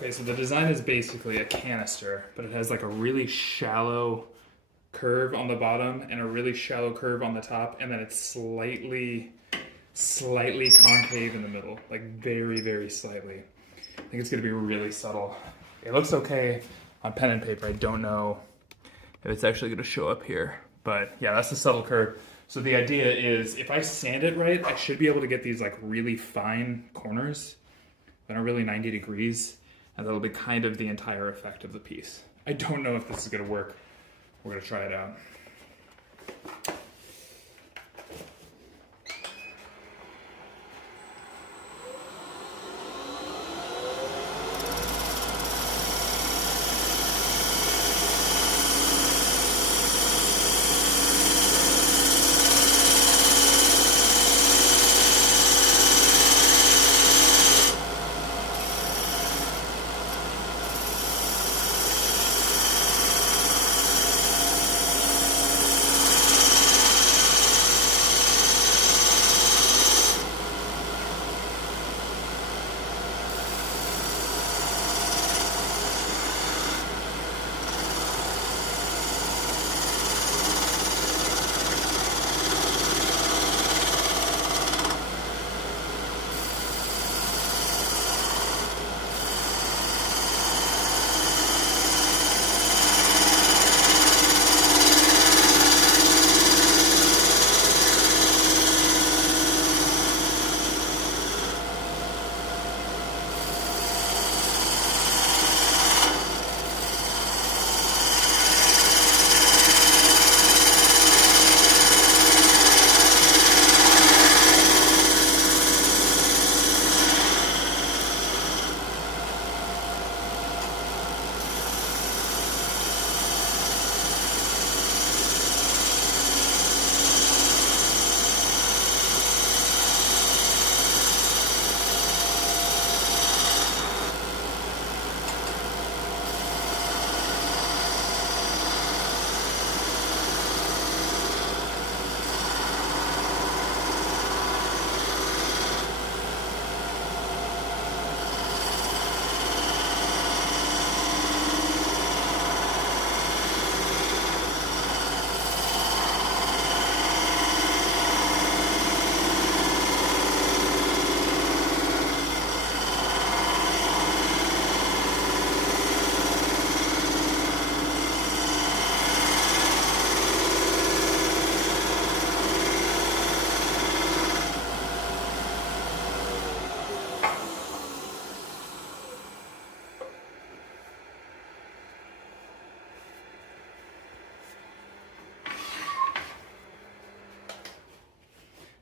Okay, so the design is basically a canister, but it has like a really shallow curve on the bottom and a really shallow curve on the top, and then it's slightly concave in the middle, like very, very slightly. I think it's gonna be really subtle. It looks okay on pen and paper. I don't know if it's actually gonna show up here, but yeah, that's the subtle curve. So the idea is if I sand it right, I should be able to get these like really fine corners that are really 90 degrees, and that'll be kind of the entire effect of the piece. I don't know if this is gonna work. We're gonna try it out.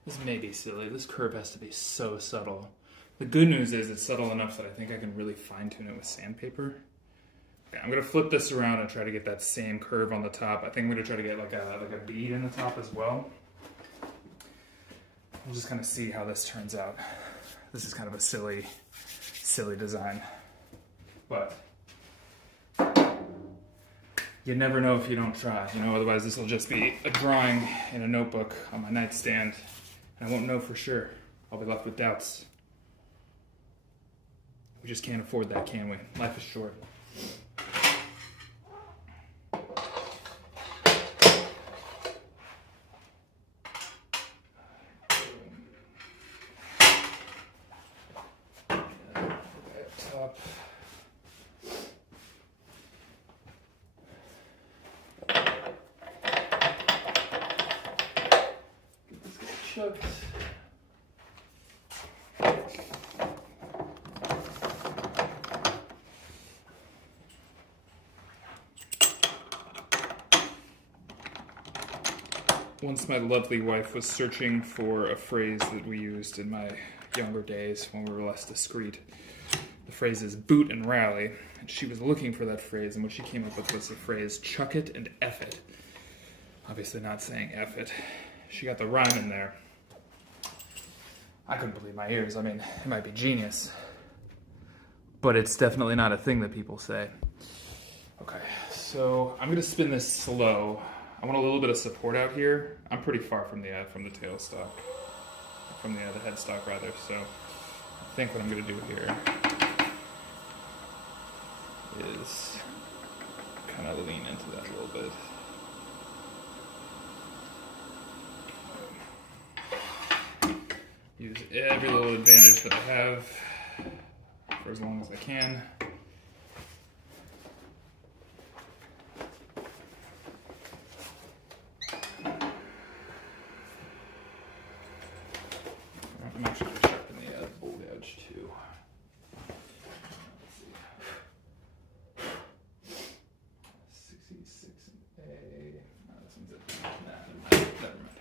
This may be silly. This curve has to be so subtle. The good news is it's subtle enough that I think I can really fine tune it with sandpaper. Okay, I'm gonna flip this around and try to get that same curve on the top. I think I'm gonna try to get like a bead in the top as well. We'll just kind of see how this turns out. This is kind of a silly design, but you never know if you don't try, you know, otherwise this will just be a drawing in a notebook on my nightstand, and I won't know for sure. I'll be left with doubts. We just can't afford that, can we? Life is short. Top. Get this guy chucked. Once my lovely wife was searching for a phrase that we used in my younger days when we were less discreet. The phrase is boot and rally, and she was looking for that phrase, and what she came up with was the phrase chuck it and F it. Obviously not saying F it. She got the rhyme in there. I couldn't believe my ears. I mean, it might be genius, but it's definitely not a thing that people say. Okay, so I'm gonna spin this slow. I want a little bit of support out here. I'm pretty far from the tailstock, from the headstock rather. So I think what I'm gonna do here is kind of lean into that a little bit. Use every little advantage that I have for as long as I can. I'm actually going to sharpen the bolt edge too. Let's see. 66 and A. No, this one's it. Nah, never mind.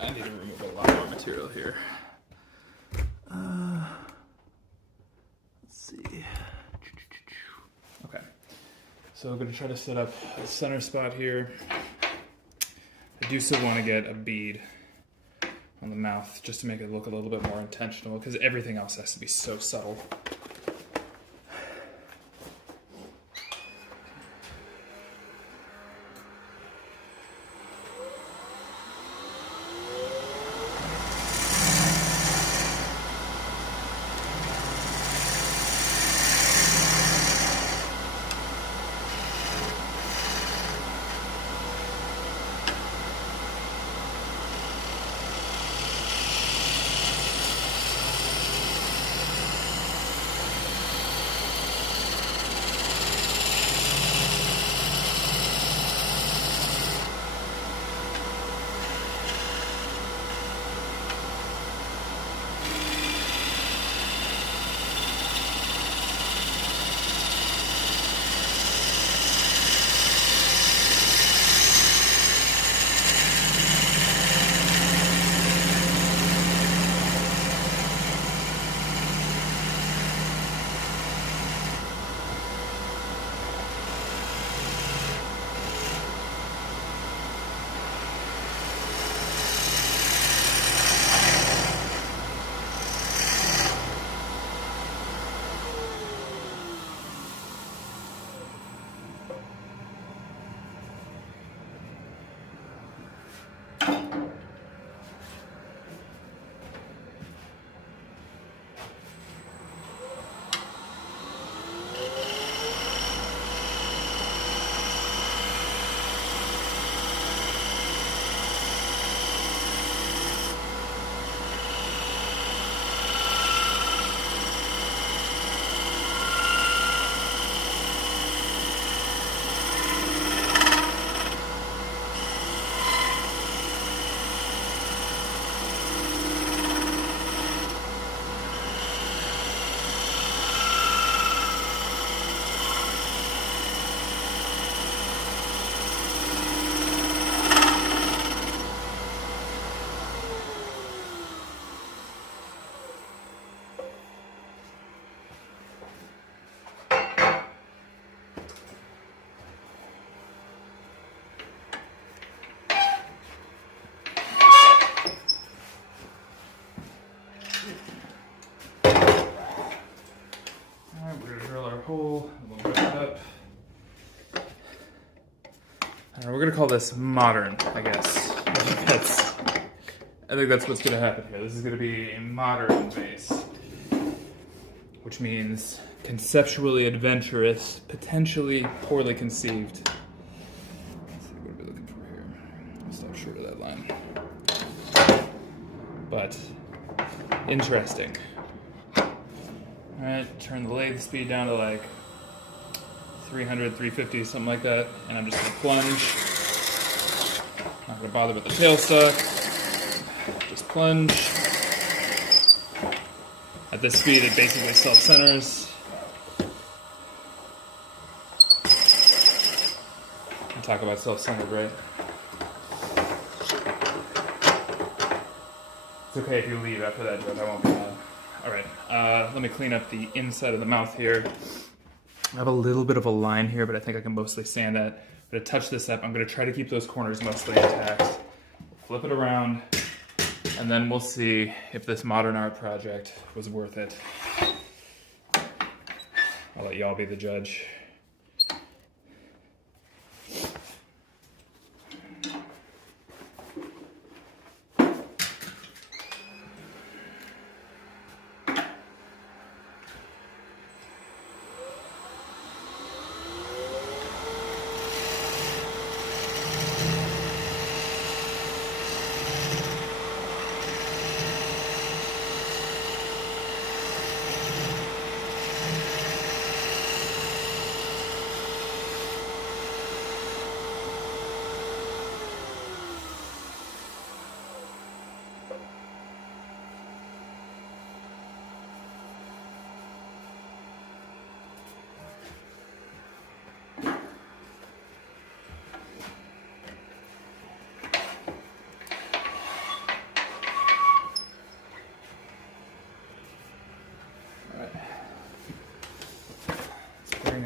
I need to remove a lot more material here. Let's see. Okay, so I'm going to try to set up a center spot here. I do still want to get a bead on the mouth just to make it look a little bit more intentional, because everything else has to be so subtle. We're gonna drill our hole, and we'll wrap it up. I don't know, we're gonna call this modern, I guess. I think that's what's gonna happen here. This is gonna be a modern vase, which means conceptually adventurous, potentially poorly conceived. Let's see, what are we looking for here? I'll stop short of that line. But interesting. All right, turn the lathe speed down to like 300, 350, something like that, and I'm just gonna plunge. Not gonna bother with the tailstock. Just plunge. At this speed, it basically self-centers. I talk about self-centered, right? It's okay if you leave after that joke, I won't be mad. All right, let me clean up the inside of the mouth here. I have a little bit of a line here, but I think I can mostly sand that. I'm gonna touch this up. I'm gonna try to keep those corners mostly intact. Flip it around, and then we'll see if this modern art project was worth it. I'll let y'all be the judge.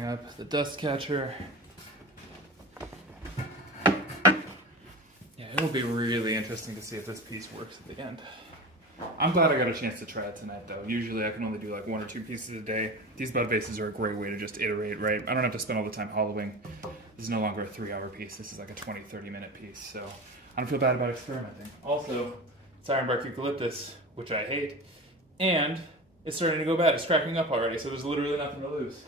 Up the dust catcher. Yeah, it'll be really interesting to see if this piece works at the end. I'm glad I got a chance to try it tonight, though. Usually I can only do like 1 or 2 pieces a day. These bud vases are a great way to just iterate, right? I don't have to spend all the time hollowing. This is no longer a 3-hour piece. This is like a 20, 30-minute piece, so I don't feel bad about experimenting. Also, it's Ironbark eucalyptus, which I hate, and it's starting to go bad. It's cracking up already, so there's literally nothing to lose.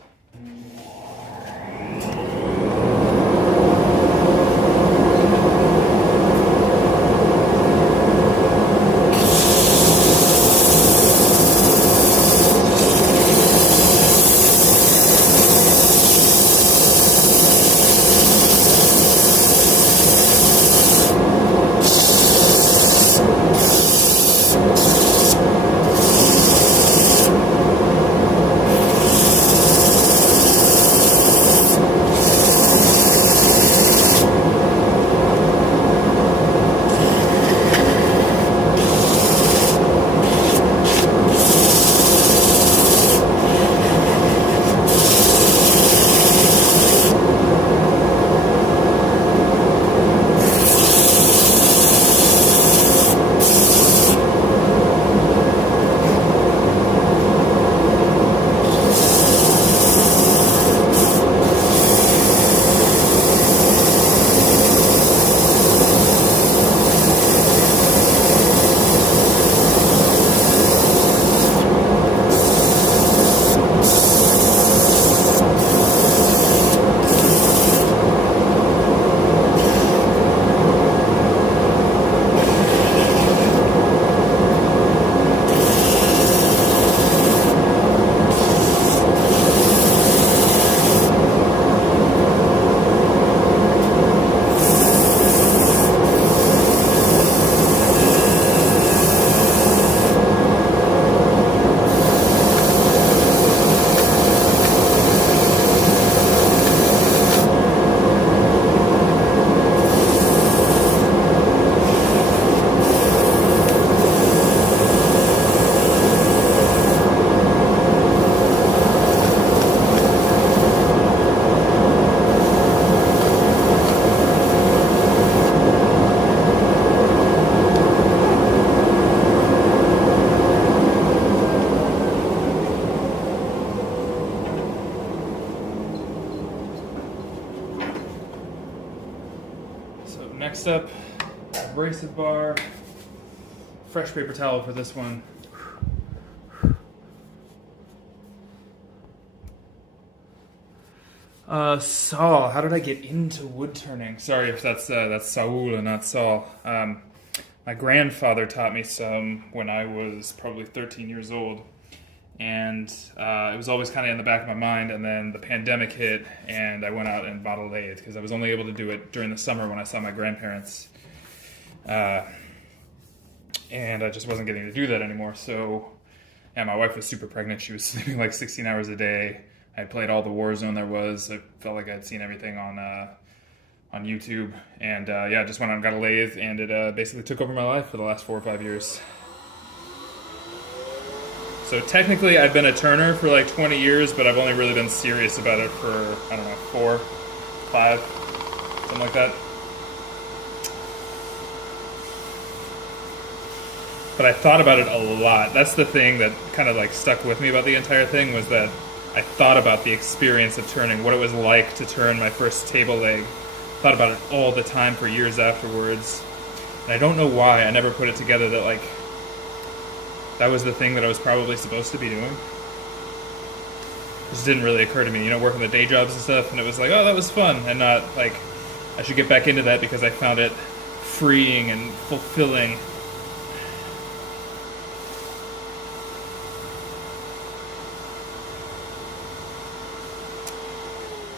Next up, abrasive bar, fresh paper towel for this one. Saul, how did I get into wood turning? Sorry if that's Saul and not Saul. My grandfather taught me some when I was probably 13 years old. And it was always kind of in the back of my mind, and then the pandemic hit, and I went out and bought a lathe, because I was only able to do it during the summer when I saw my grandparents. And I just wasn't getting to do that anymore, so, yeah, my wife was super pregnant. She was sleeping like 16 hours a day. I had played all the Warzone there was. I felt like I'd seen everything on YouTube, and yeah, I just went out and got a lathe, and it basically took over my life for the last 4 or 5 years. So technically I've been a turner for like 20 years, but I've only really been serious about it for, I don't know, 4, 5, something like that. But I thought about it a lot. That's the thing that kind of like stuck with me about the entire thing, was that I thought about the experience of turning, what it was like to turn my first table leg. Thought about it all the time for years afterwards. And I don't know why I never put it together that like that was the thing that I was probably supposed to be doing. It just didn't really occur to me, you know, working the day jobs and stuff, and it was like, oh, that was fun, and not like I should get back into that because I found it freeing and fulfilling.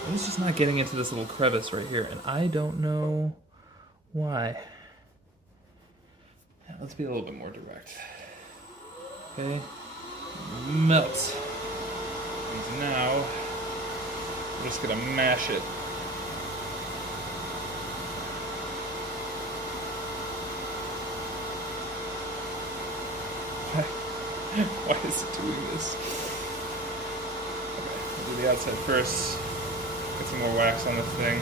I was just not getting into this little crevice right here, and I don't know why. Yeah, let's be a little bit more direct. Okay, melt. And now, I'm just gonna mash it. Why is it doing this? Okay, I'll do the outside first. Get some more wax on this thing.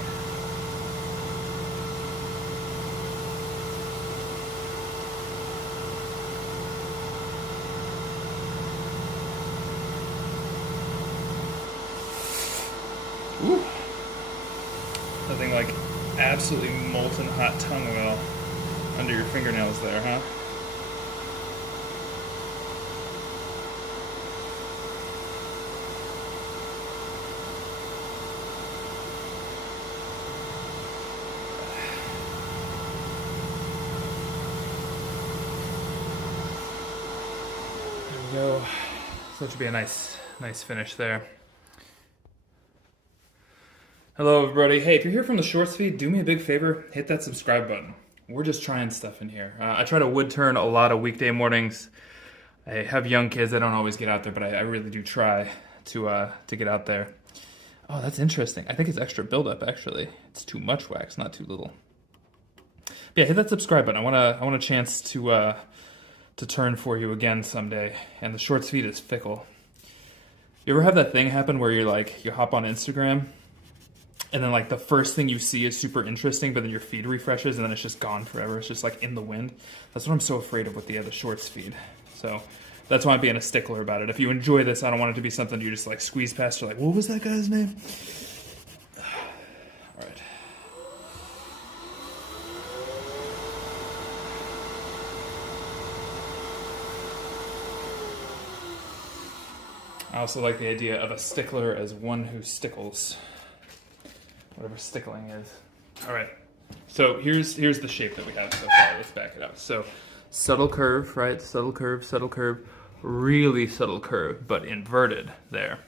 Ooh. Nothing like absolutely molten hot tongue oil under your fingernails there, huh? There we go. So that should be a nice finish there. Hello everybody. Hey, if you're here from the shorts feed, do me a big favor, hit that subscribe button. We're just trying stuff in here. I try to wood turn a lot of weekday mornings. I have young kids, I don't always get out there, but I really do try to get out there. Oh, that's interesting. I think it's extra buildup actually. It's too much wax, not too little. But yeah, hit that subscribe button. I want a chance to turn for you again someday. And the shorts feed is fickle. You ever have that thing happen where you hop on Instagram, and then like the first thing you see is super interesting, but then your feed refreshes and then it's just gone forever. It's just like in the wind. That's what I'm so afraid of with the shorts feed. So that's why I'm being a stickler about it. If you enjoy this, I don't want it to be something you just like squeeze past. You're like, what was that guy's name? All right. I also like the idea of a stickler as one who stickles. Whatever stickling is. All right, so here's the shape that we have so far. Let's back it up. So subtle curve, right? Subtle curve, really subtle curve, but inverted there.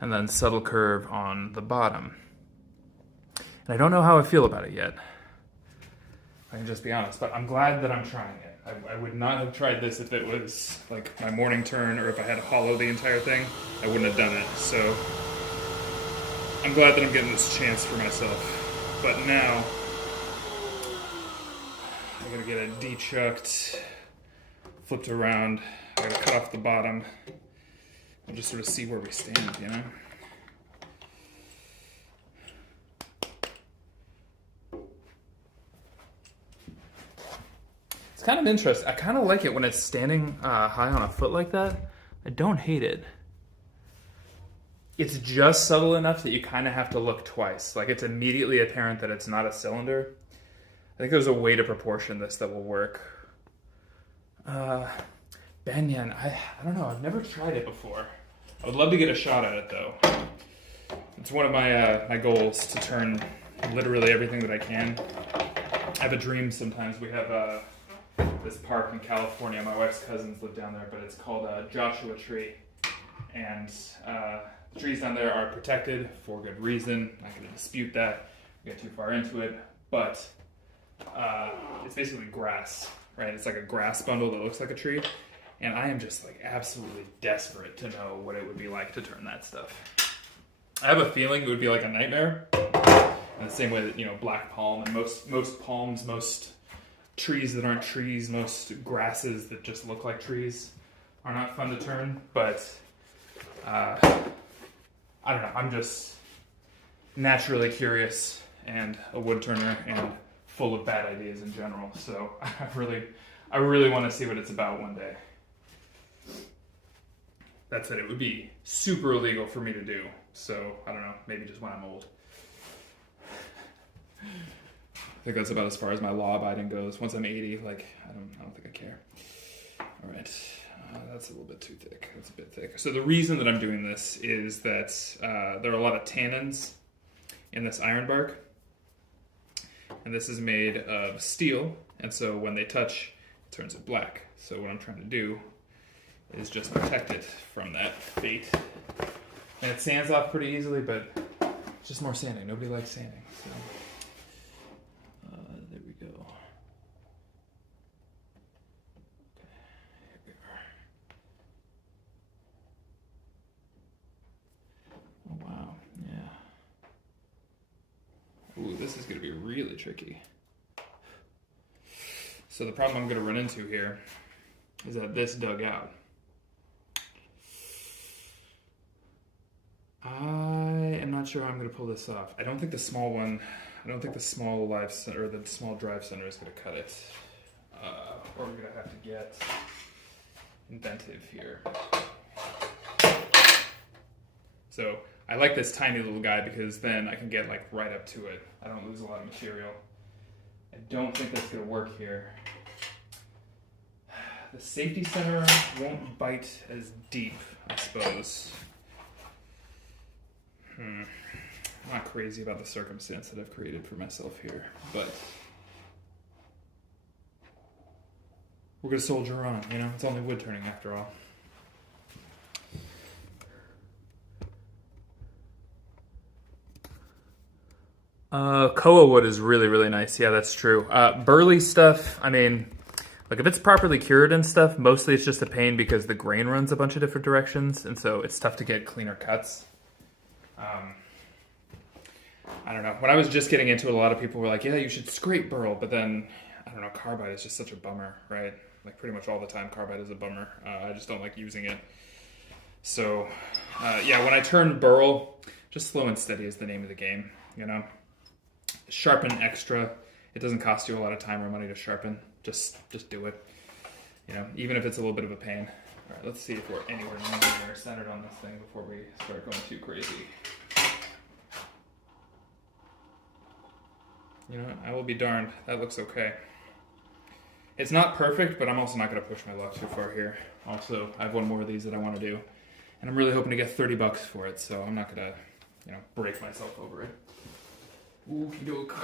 And then subtle curve on the bottom. And I don't know how I feel about it yet. I can just be honest, but I'm glad that I'm trying it. I would not have tried this if it was like my morning turn, or if I had to hollow the entire thing. I wouldn't have done it, so I'm glad that I'm getting this chance for myself. But now, I'm gonna get it de-chucked, flipped around. I gotta cut off the bottom. We'll just sort of see where we stand, you know? It's kind of interesting. I kind of like it when it's standing high on a foot like that. I don't hate it. It's just subtle enough that you kind of have to look twice. Like, it's immediately apparent that it's not a cylinder. think there's a way to proportion this that will work. Banyan, I don't know. I've never tried it before. I would love to get a shot at it though. It's one of my my goals to turn literally everything that I can. I have a dream sometimes. We have this park in California. My wife's cousins live down there, but it's called Joshua Tree. And the trees down there are protected for good reason. I'm not going to dispute that. Get too far into it. But it's basically grass, right? It's like a grass bundle that looks like a tree. And I am just like absolutely desperate to know what it would be like to turn that stuff. I have a feeling it would be like a nightmare. In the same way that, you know, black palm and most palms, most trees that aren't trees, most grasses that just look like trees are not fun to turn. But I don't know. I'm just naturally curious and a wood turner and full of bad ideas in general. So I really want to see what it's about one day. That said, it would be super illegal for me to do. So I don't know. Maybe just when I'm old. I think that's about as far as my law abiding goes. Once I'm 80, like I don't think I care. All right, that's a little bit too thick. That's a bit thick. So the reason that I'm doing this is that there are a lot of tannins in this ironbark, and this is made of steel, and so when they touch, it turns it black. So what I'm trying to do is just protect it from that fate. And it sands off pretty easily, but it's just more sanding. Nobody likes sanding. So. There we go. Okay, here we are. Oh wow, yeah. Ooh, this is gonna be really tricky. So the problem I'm gonna run into here is that this dug out. I am not sure how I'm gonna pull this off. I don't think the small live center or the small drive center is going to cut it. Or we're going to have to get inventive here. So I like this tiny little guy because then I can get like right up to it. I don't lose a lot of material. I don't think that's going to work here. The safety center won't bite as deep, I suppose. I'm not crazy about the circumstance that I've created for myself here, but we're gonna soldier on, you know? It's only wood turning after all. Koa wood is really, really nice. Yeah, that's true. Burley stuff, I mean, like if it's properly cured and stuff, mostly it's just a pain because the grain runs a bunch of different directions, and so it's tough to get cleaner cuts. I don't know. When I was just getting into it, a lot of people were like, yeah, you should scrape burl. But then, I don't know, carbide is just such a bummer, right? Like pretty much all the time, carbide is a bummer. I just don't like using it. So, yeah, when I turn burl, just slow and steady is the name of the game, you know? Sharpen extra. It doesn't cost you a lot of time or money to sharpen. Just do it. You know, even if it's a little bit of a pain. All right, let's see if we're anywhere near centered on this thing before we start going too crazy. You know what? I will be darned. That looks okay. It's not perfect, but I'm also not going to push my luck too far here. Also, I have one more of these that I want to do, and I'm really hoping to get $30 for it, so I'm not going to, you know, break myself over it. Okie doke.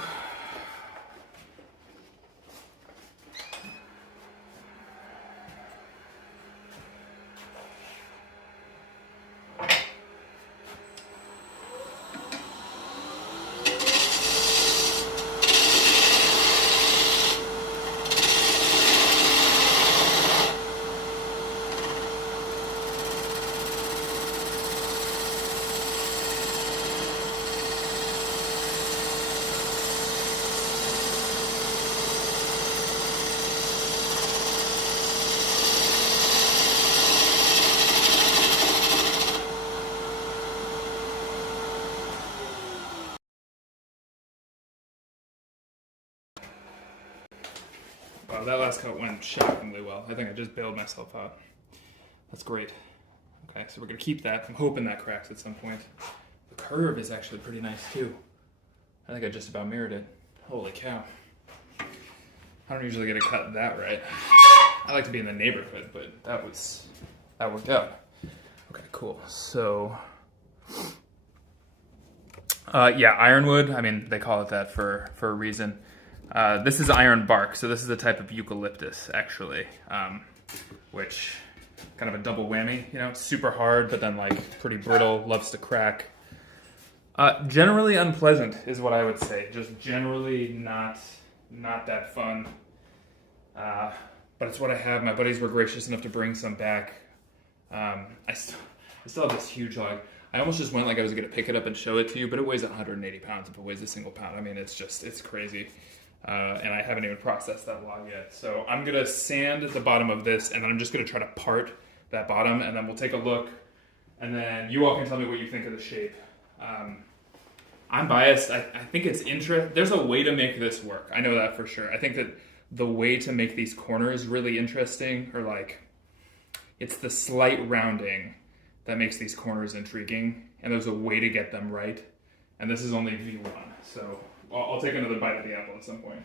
Wow, that last coat went shockingly well. I think I just bailed myself out. That's great. Okay, so we're gonna keep that. I'm hoping that cracks at some point. The curve is actually pretty nice too. I think I just about mirrored it. Holy cow. I don't usually get a cut that right. I like to be in the neighborhood, but that worked out. Okay, cool. So, yeah, ironwood. I mean, they call it that for a reason. This is ironbark, so this is a type of eucalyptus, actually, which kind of a double whammy. You know, super hard, but then like pretty brittle, loves to crack. Generally unpleasant is what I would say. Just generally not that fun. But it's what I have. My buddies were gracious enough to bring some back. I still have this huge log. I almost just went like I was going to pick it up and show it to you, but it weighs 180 pounds if it weighs a single pound. I mean, it's crazy. And I haven't even processed that log yet. So I'm going to sand the bottom of this, and then I'm just going to try to part that bottom, and then we'll take a look, and then you all can tell me what you think of the shape. I'm biased. I think it's interesting. There's a way to make this work. I know that for sure. I think that the way to make these corners really interesting, or like, it's the slight rounding that makes these corners intriguing, and there's a way to get them right. And this is only V1, so I'll take another bite of the apple at some point.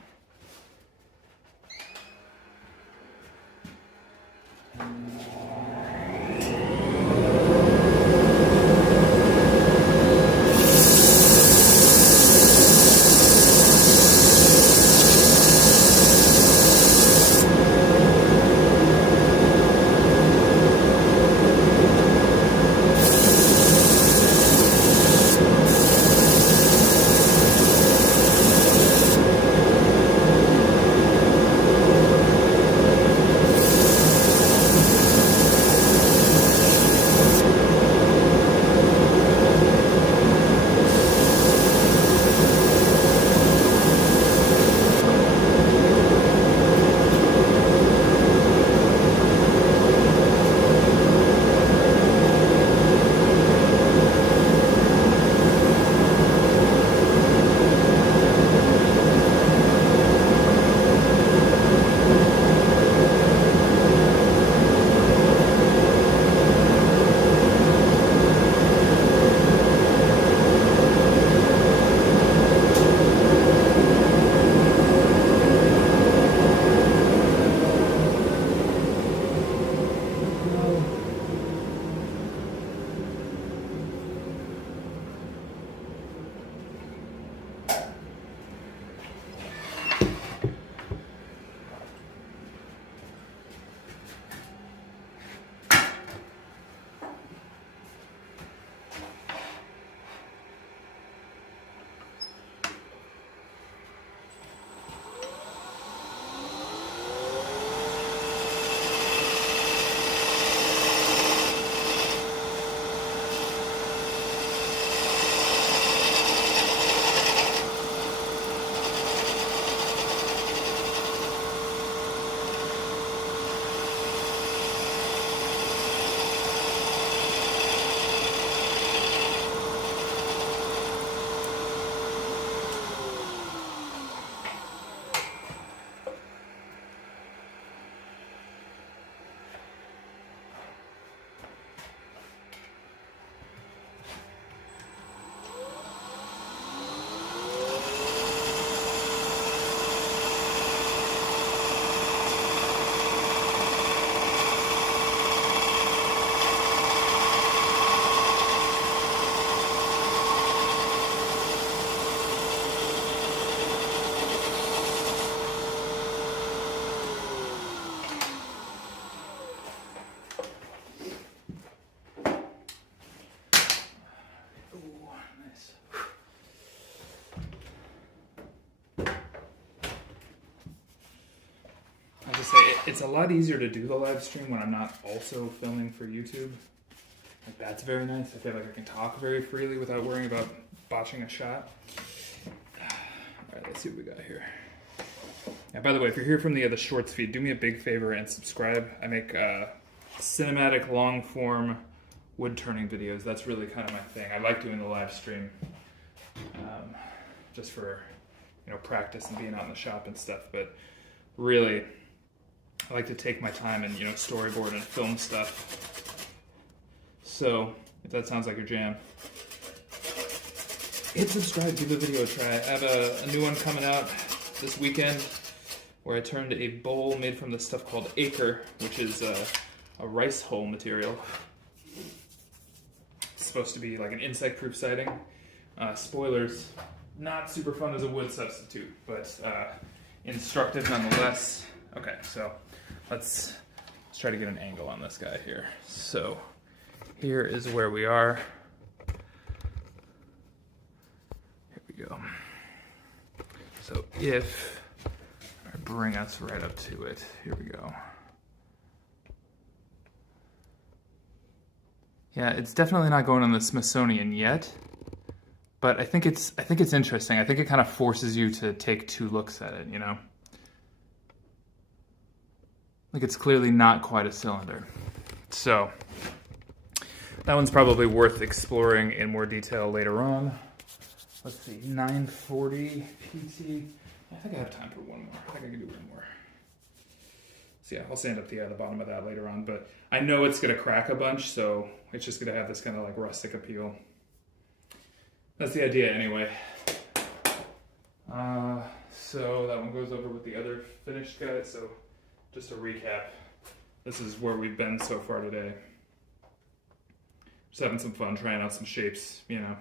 It's a lot easier to do the live stream when I'm not also filming for YouTube. Like, that's very nice. I feel like I can talk very freely without worrying about botching a shot. Alright, let's see what we got here. Yeah, by the way, if you're here from the shorts feed, do me a big favor and subscribe. I make cinematic long form wood turning videos. That's really kind of my thing. I like doing the live stream just for, you know, practice and being out in the shop and stuff, but really I like to take my time and, you know, storyboard and film stuff. So if that sounds like your jam, hit subscribe, give the video a try. I have a new one coming out this weekend. where I turned a bowl made from this stuff called acre, which is a rice hull material. It's supposed to be like an insect-proof siding. Spoilers, not super fun as a wood substitute, but instructive nonetheless. Okay, so let's try to get an angle on this guy here. So here is where we are. Here we go. So if I bring us right up to it, here we go. Yeah, it's definitely not going on the Smithsonian yet, but I think it's interesting. I think it kind of forces you to take two looks at it, you know? Like, it's clearly not quite a cylinder. So that one's probably worth exploring in more detail later on. Let's see, 940 PT. I think I have time for one more. I think I can do one more. So yeah, I'll sand up the bottom of that later on, but I know it's gonna crack a bunch, so it's just gonna have this kind of like rustic appeal. That's the idea anyway. So that one goes over with the other finished guy. So just to recap, this is where we've been so far today. Just having some fun, trying out some shapes, you know.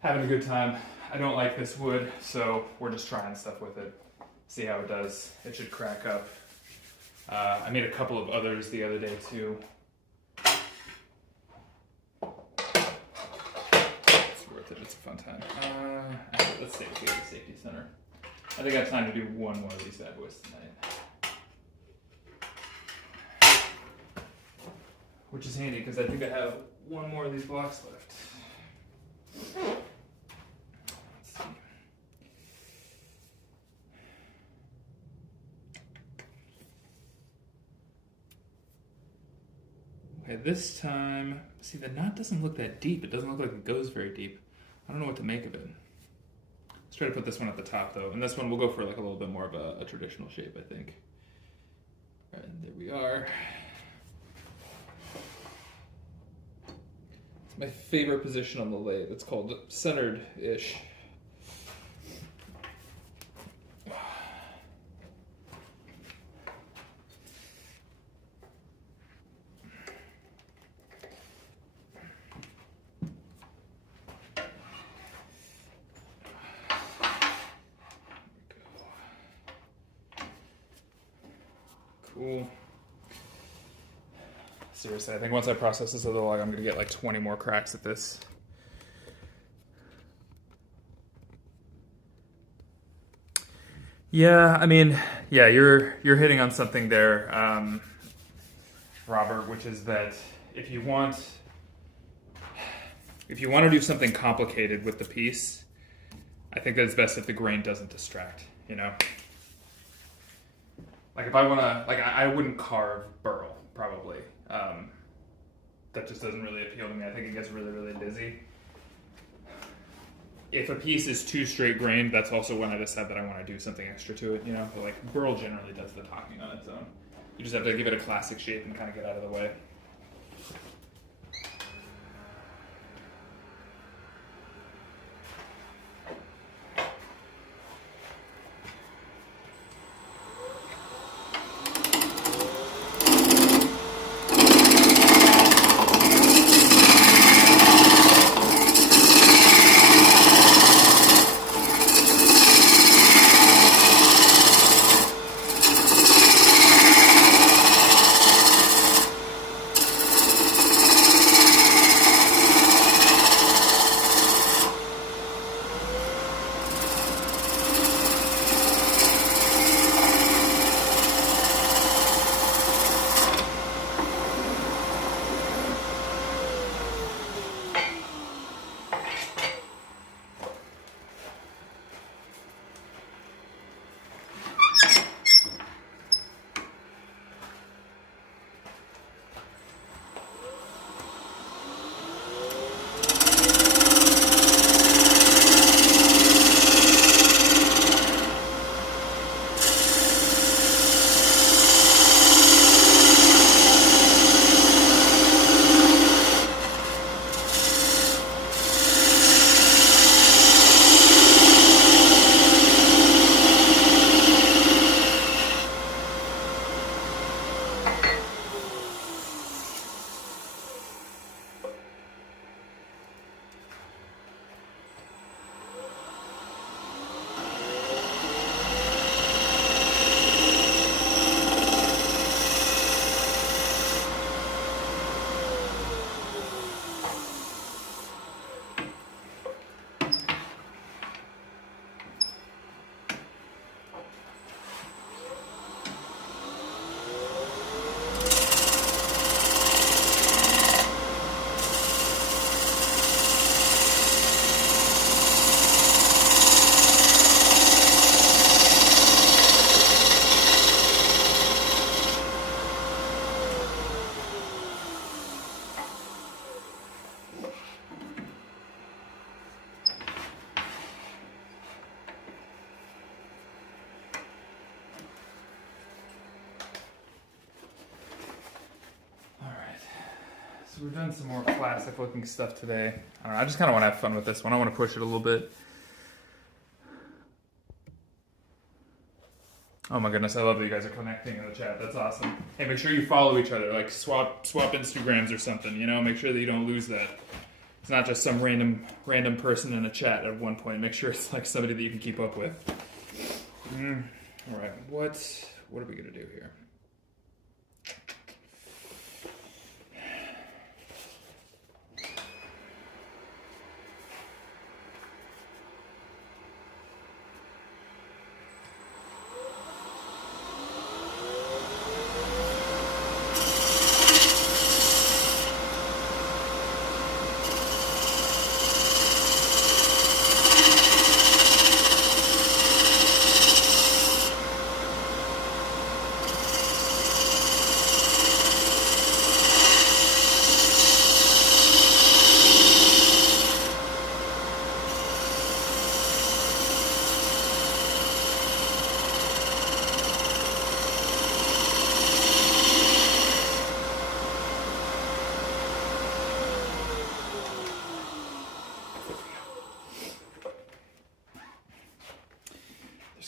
Having a good time. I don't like this wood, so we're just trying stuff with it. See how it does. It should crack up. I made a couple of others the other day too. It's worth it, it's a fun time. Actually, let's stay here at the safety center. I think I have time to do one more of these bad boys tonight. Which is handy, because I think I have one more of these blocks left. Let's see. Okay, this time, see, the knot doesn't look that deep. It doesn't look like it goes very deep. I don't know what to make of it. Let's try to put this one at the top though, and this one we'll go for like a little bit more of a traditional shape, I think. All right, there we are. It's my favorite position on the lathe. It's called centered-ish. Cool. Seriously, I think once I process this other log, I'm gonna get like 20 more cracks at this. Yeah, I mean, yeah, you're hitting on something there, Robert, which is that if you want to do something complicated with the piece, I think that it's best if the grain doesn't distract, you know? Like if I want to, like I wouldn't carve burl, probably. That just doesn't really appeal to me. I think it gets really, really busy. If a piece is too straight grained, that's also when I decide that I want to do something extra to it, you know? But like burl generally does the talking on its own. You just have to give it a classic shape and kind of get out of the way. So we're doing some more classic looking stuff today. I don't know, I just kind of want to have fun with this one. I want to push it a little bit. Oh my goodness, I love that you guys are connecting in the chat. That's awesome. Hey, make sure you follow each other, like swap Instagrams or something, you know? Make sure that you don't lose that. It's not just some random person in a chat at one point. Make sure it's like somebody that you can keep up with. All right, what are we gonna do here?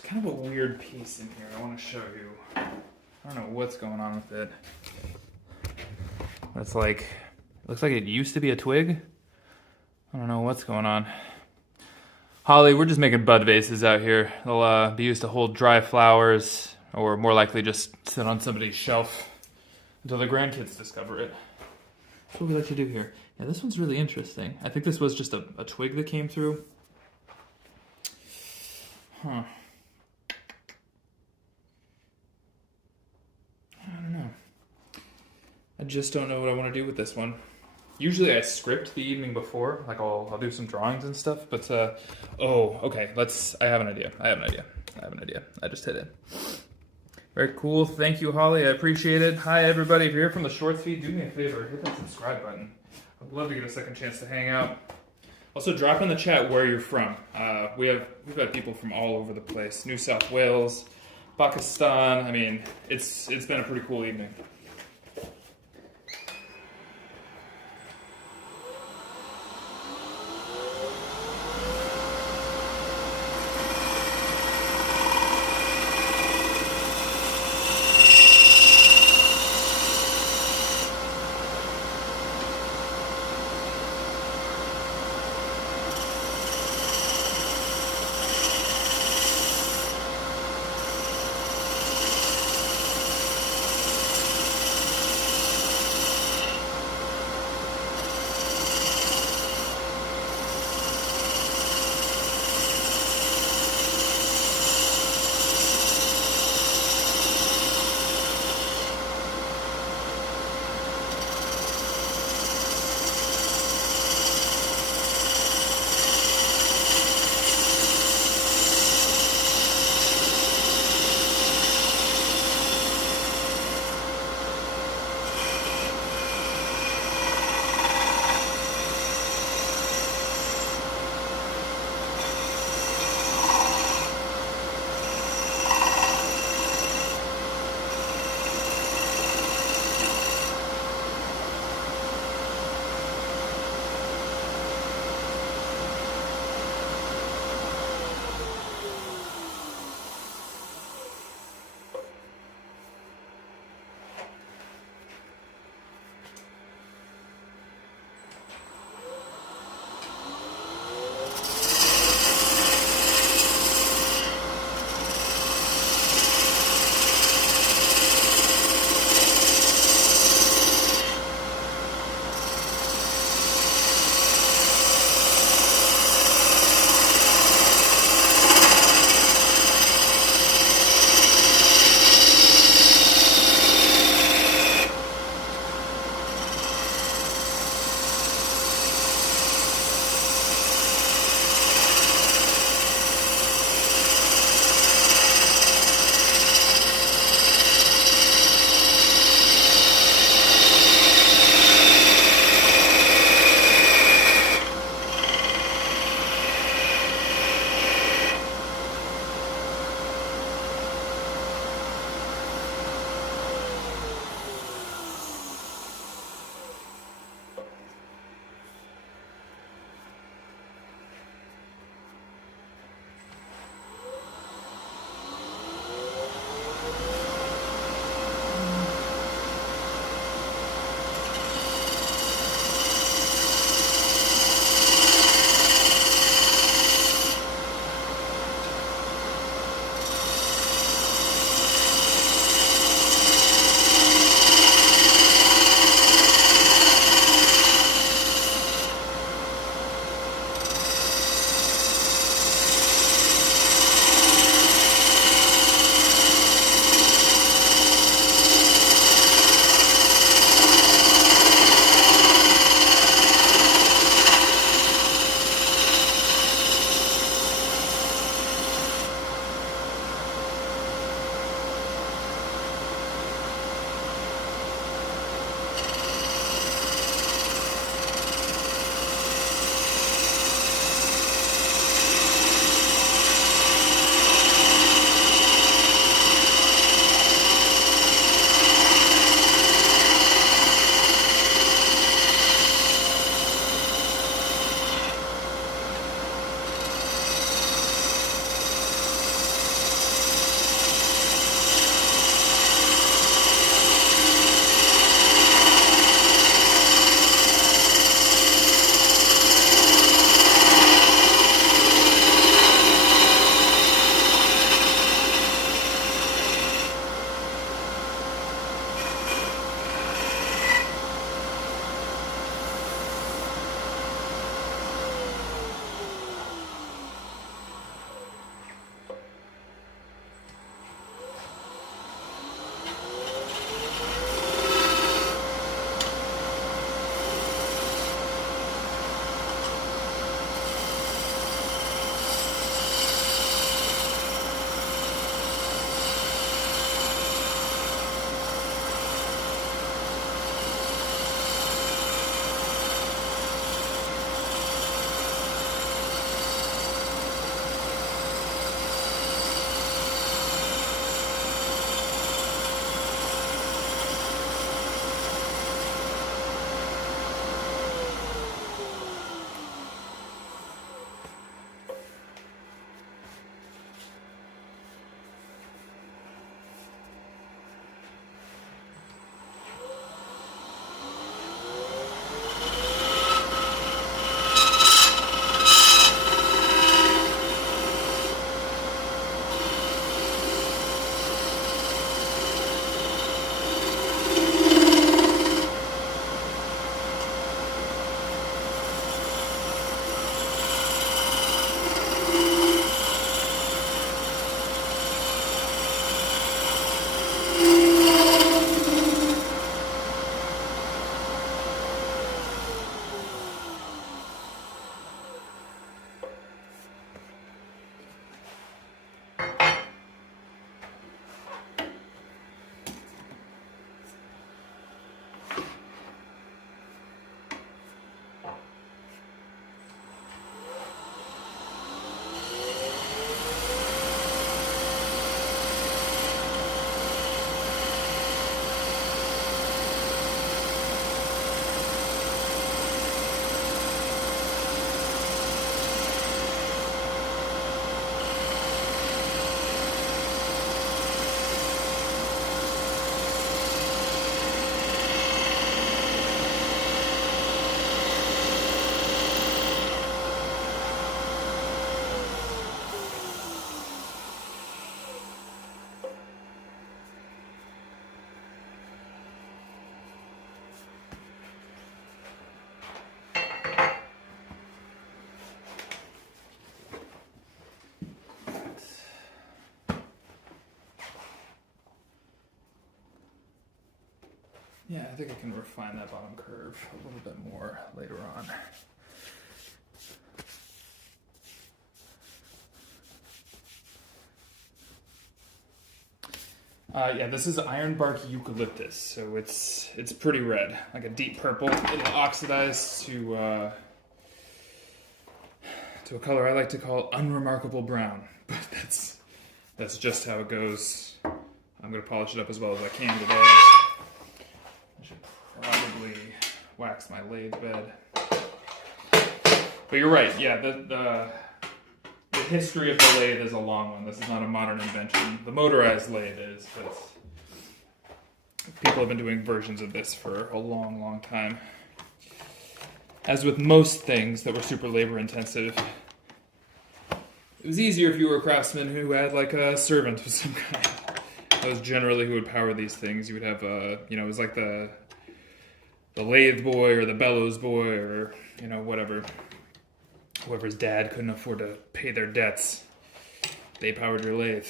Kind of a weird piece in here I want to show you. I don't know what's going on with it. It's like, it looks like it used to be a twig. I don't know what's going on. Holly, we're just making bud vases out here. They'll be used to hold dry flowers, or more likely just sit on somebody's shelf until the grandkids discover it. That's what we like to do here. Yeah, this one's really interesting. I think this was just a twig that came through. Huh. I just don't know what I want to do with this one. Usually I script the evening before, like I'll do some drawings and stuff, but oh, okay, I have an idea. I just hit it. Very cool. Thank you, Holly. I appreciate it. Hi, everybody. If you're here from the shorts feed, do me a favor, hit that subscribe button. I'd love to get a second chance to hang out. Also, drop in the chat where you're from. We've had people from all over the place. New South Wales, Pakistan. I mean, it's been a pretty cool evening. Yeah, I think I can refine that bottom curve a little bit more later on. Yeah, this is Ironbark eucalyptus, so it's pretty red, like a deep purple. It'll oxidize to a color I like to call unremarkable brown, but that's just how it goes. I'm gonna polish it up as well as I can today. I should probably wax my lathe bed. But you're right, yeah, the history of the lathe is a long one. This is not a modern invention. The motorized lathe is, but people have been doing versions of this for a long, long time. As with most things that were super labor intensive, it was easier if you were a craftsman who had like a servant of some kind. That was generally who would power these things. You would have it was like the lathe boy or the bellows boy or, whatever. Whoever's dad couldn't afford to pay their debts, they powered your lathe.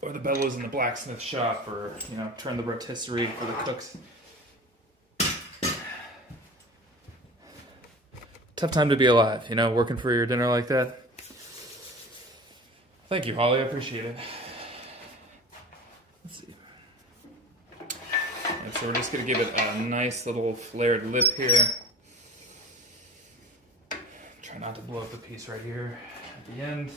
Or the bellows in the blacksmith shop, or, turn the rotisserie for the cooks. Tough time to be alive, working for your dinner like that. Thank you, Holly, I appreciate it. Let's see. And so we're just going to give it a nice little flared lip here. Try not to blow up the piece right here at the end.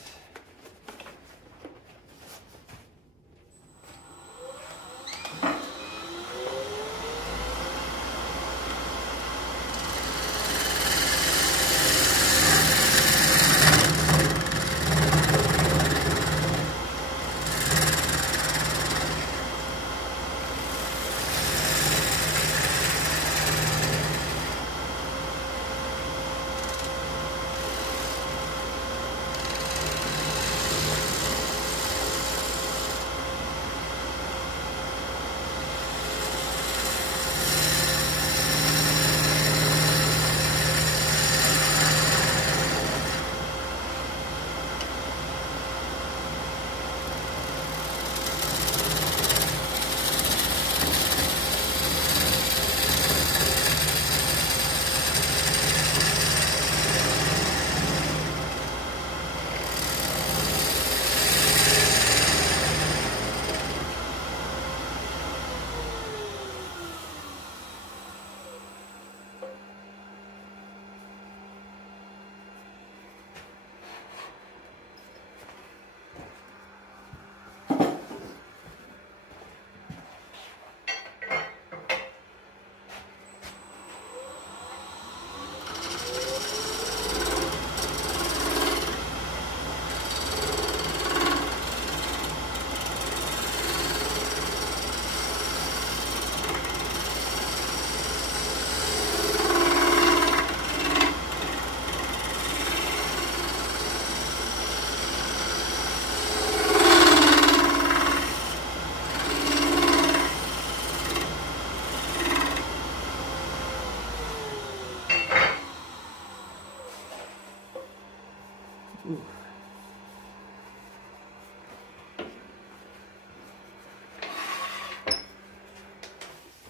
Ooh.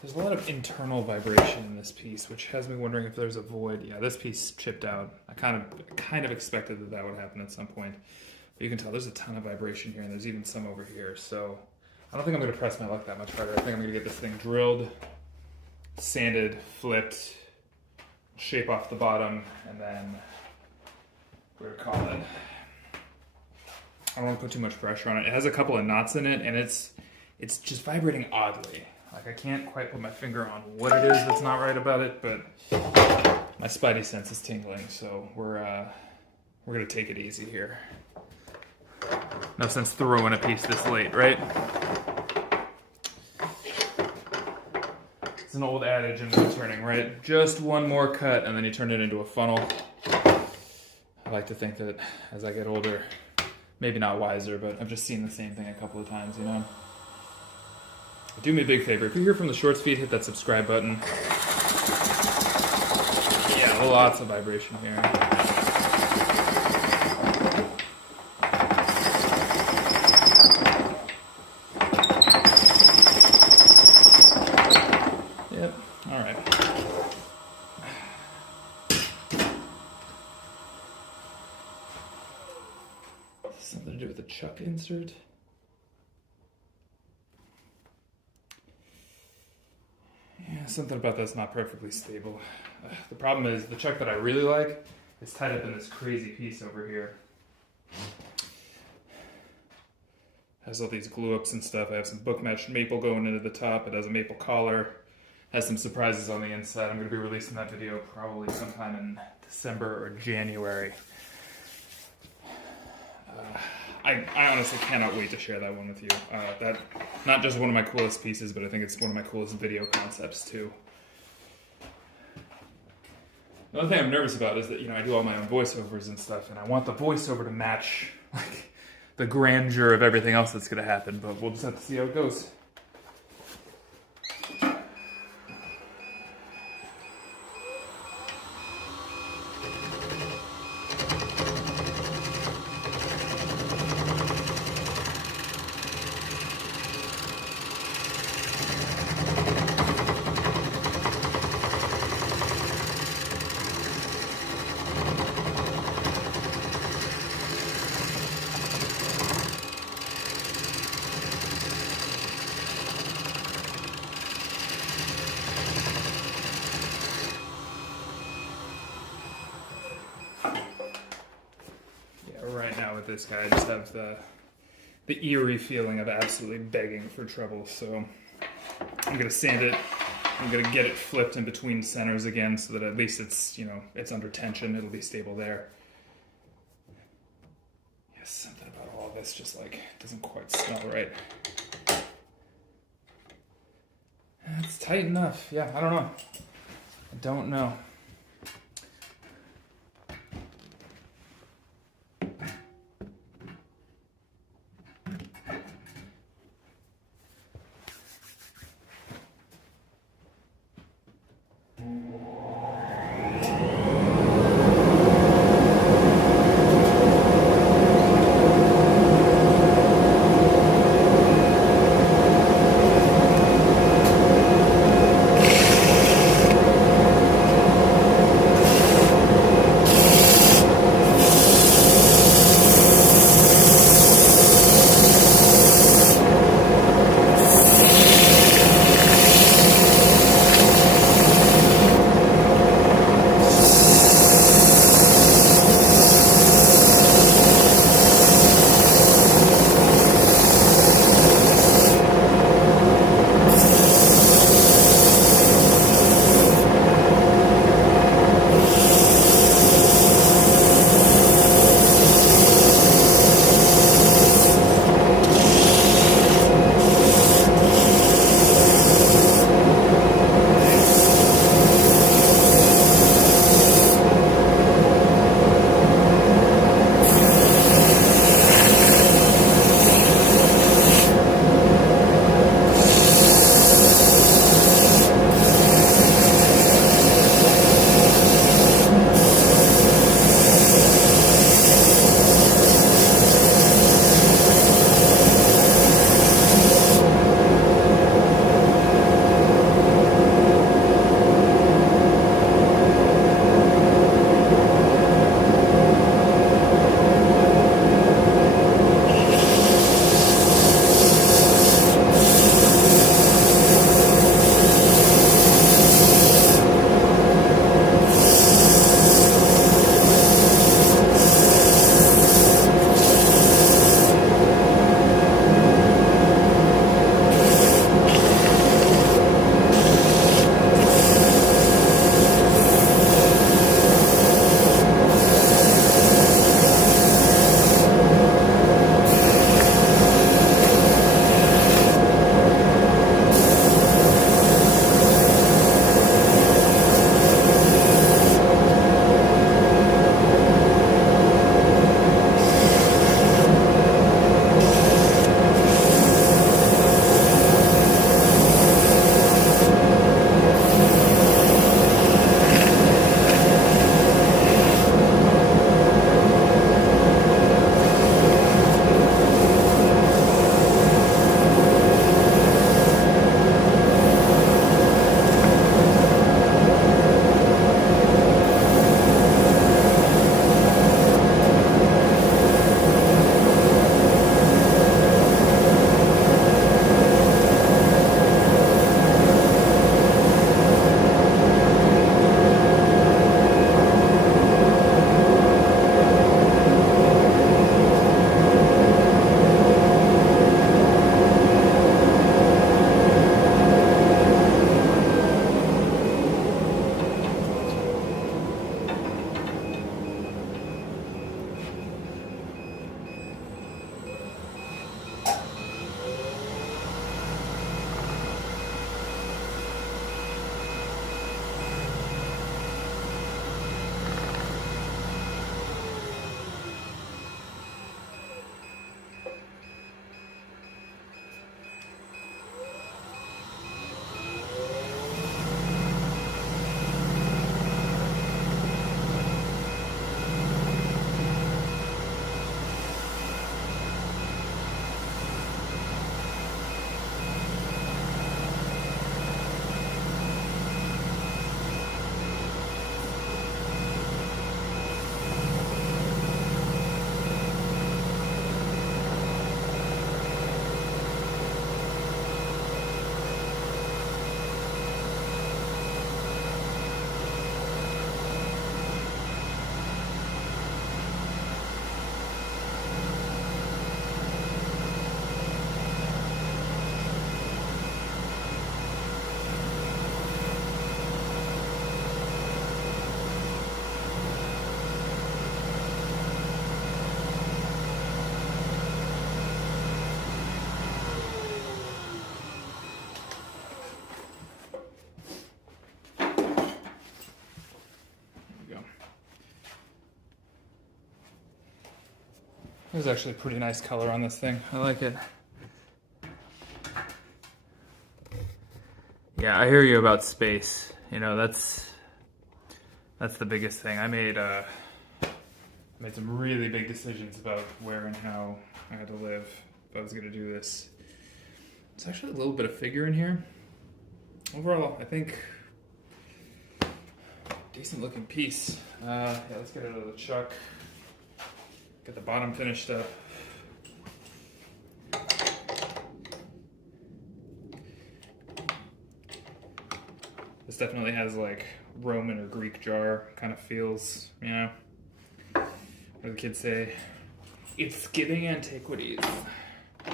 There's a lot of internal vibration in this piece, which has me wondering if there's a void. Yeah, this piece chipped out. I kind of expected that would happen at some point. But you can tell there's a ton of vibration here, and there's even some over here. So I don't think I'm going to press my luck that much harder. I think I'm going to get this thing drilled, sanded, flipped, shape off the bottom, and then what do we call it? I don't want to put too much pressure on it. It has a couple of knots in it, and it's just vibrating oddly. Like, I can't quite put my finger on what it is that's not right about it, but my spidey sense is tingling, so we're gonna take it easy here. No sense throwing a piece this late, right? It's an old adage in woodturning, right? Just one more cut, and then you turn it into a funnel. I like to think that as I get older, maybe not wiser, but I've just seen the same thing a couple of times, Do me a big favor. If you're here from the shorts feed, hit that subscribe button. Yeah, lots of vibration here. Something to do with the chuck insert. Yeah, something about that's not perfectly stable. The problem is the chuck that I really like is tied up in this crazy piece over here. Has all these glue ups and stuff. I have some book matched maple going into the top. It has a maple collar. Has some surprises on the inside. I'm going to be releasing that video probably sometime in December or January. I honestly cannot wait to share that one with you. That not just one of my coolest pieces, but I think it's one of my coolest video concepts too. Another thing I'm nervous about is that, you know, I do all my own voiceovers and stuff, and I want the voiceover to match like the grandeur of everything else that's going to happen, but we'll just have to see how it goes. Right now with this guy, I just have the eerie feeling of absolutely begging for trouble. So I'm gonna sand it. I'm gonna get it flipped in between centers again, so that at least it's, you know, it's under tension. It'll be stable there. Yes, something about all of this just like doesn't quite smell right. It's tight enough. Yeah, I don't know. I don't know. There's actually a pretty nice color on this thing. I like it. Yeah, I hear you about space. You know, that's the biggest thing. I made some really big decisions about where and how I had to live if I was going to do this. There's actually a little bit of figure in here. Overall, I think decent looking piece. Yeah, let's get it out of the chuck. Get the bottom finished up. This definitely has like Roman or Greek jar kind of feels, you know. What do the kids say? It's giving antiquities. I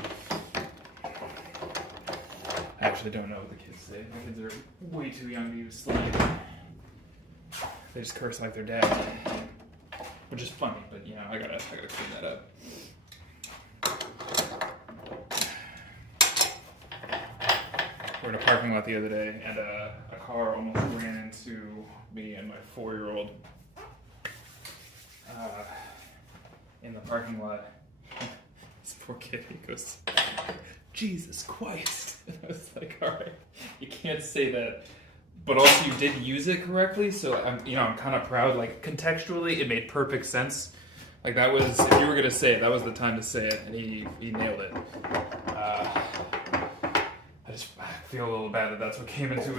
actually don't know what the kids say. My kids are way too young to use slang. They just curse like their dad, which is funny, but you know, I gotta clean that up. We were in a parking lot the other day, and a car almost ran into me and my 4-year-old in the parking lot. This poor kid, he goes, "Jesus Christ!" And I was like, "All right, you can't say that." But also, you did use it correctly, so I'm kind of proud. Like contextually, it made perfect sense. Like that was, if you were gonna say it, that was the time to say it, and he nailed it. I feel a little bad that that's what came into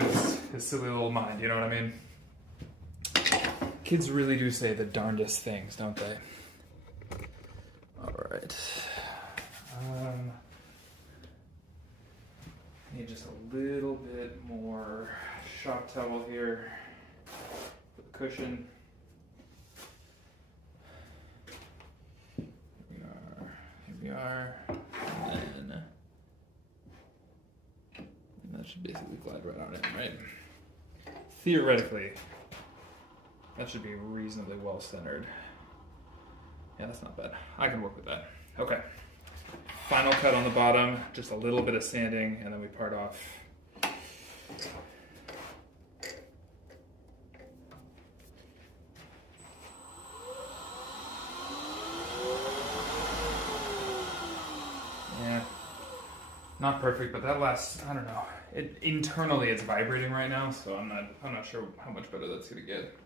his silly little mind. You know what I mean? Kids really do say the darndest things, don't they? All right. Need just a little bit more shop towel here for the cushion. Here we are. And that should basically glide right on in, right? Theoretically, that should be reasonably well centered. Yeah, that's not bad. I can work with that. Okay. Final cut on the bottom, just a little bit of sanding, and then we part off. Yeah, not perfect, but that lasts, I don't know. Internally it's vibrating right now, so I'm not sure how much better that's gonna get.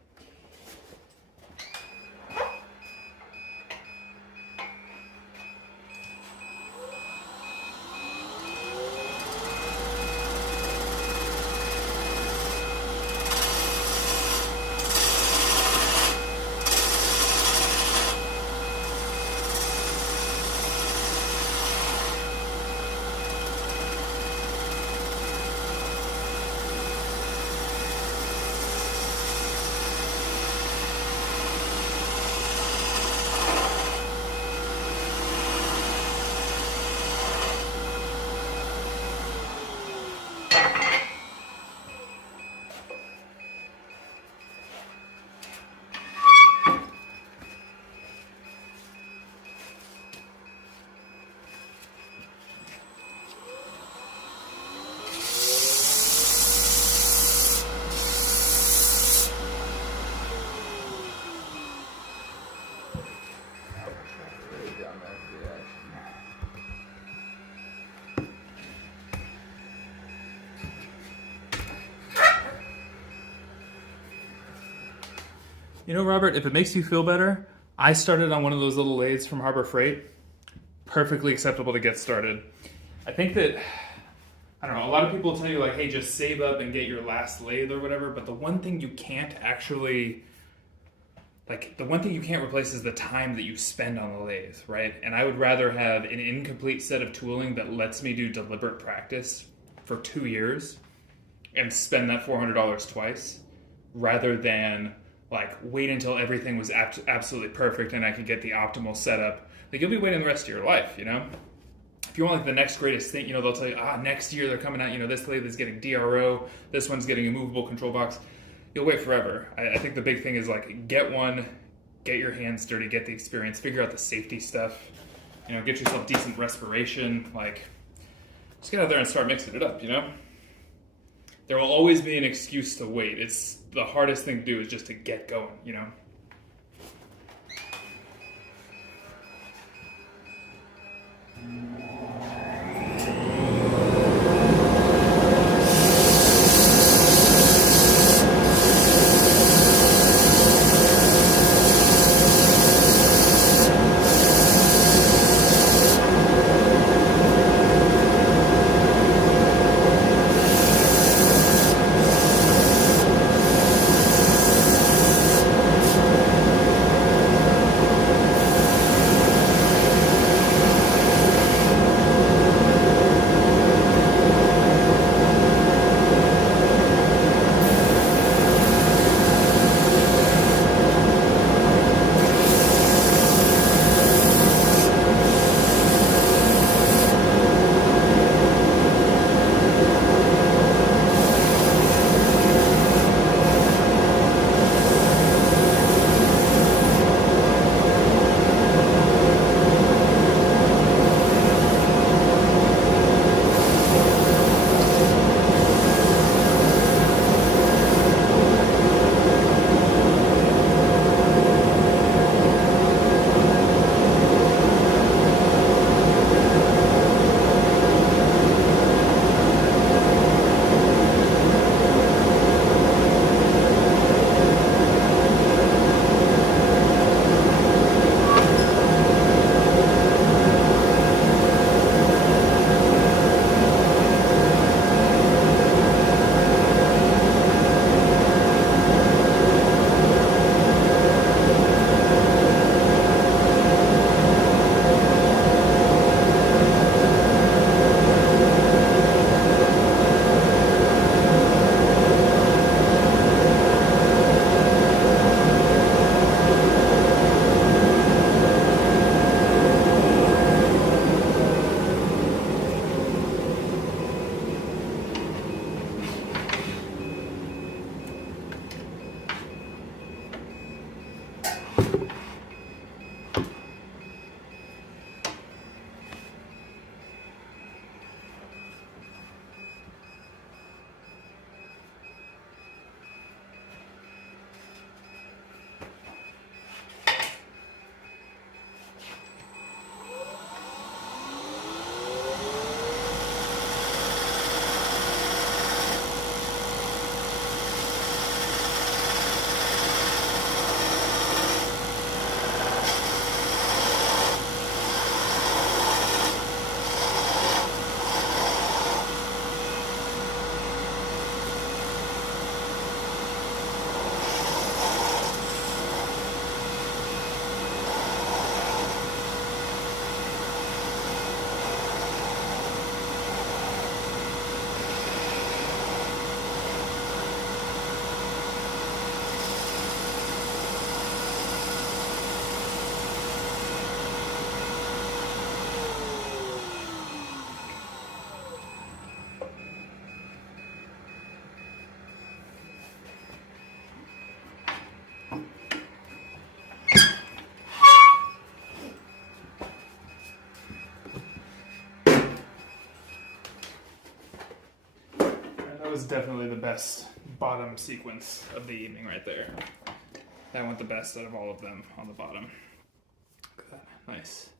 You know, Robert, if it makes you feel better, I started on one of those little lathes from Harbor Freight. Perfectly acceptable to get started. I think that, I don't know, a lot of people tell you like, hey, just save up and get your last lathe or whatever, but the one thing you can't actually, like, the one thing you can't replace is the time that you spend on the lathe, right? And I would rather have an incomplete set of tooling that lets me do deliberate practice for 2 years and spend that $400 twice, rather than like wait until everything was absolutely perfect and I could get the optimal setup. Like you'll be waiting the rest of your life, you know? If you want like the next greatest thing, you know, they'll tell you, next year they're coming out, you know, this lathe is getting DRO, this one's getting a movable control box. You'll wait forever. I think the big thing is like get one, get your hands dirty, get the experience, figure out the safety stuff, you know, get yourself decent respiration, like just get out there and start mixing it up, you know? There will always be an excuse to wait. It's the hardest thing to do is just to get going, you know? was definitely the best bottom sequence of the evening right there. That went the best out of all of them on the bottom. Look at that. Nice.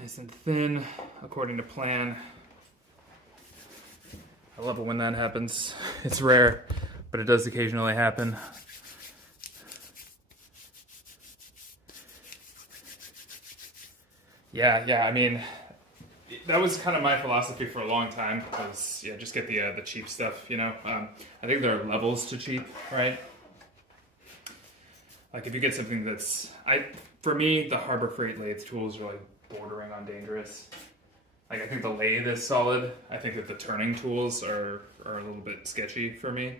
Nice and thin, according to plan. I love it when that happens. It's rare, but it does occasionally happen. Yeah, I mean, that was kind of my philosophy for a long time, was, yeah, just get the cheap stuff, you know? I think there are levels to cheap, right? Like, if you get something that's, for me, the Harbor Freight lathe tools are, like, bordering on dangerous. Like, I think the lathe is solid. I think that the turning tools are a little bit sketchy for me.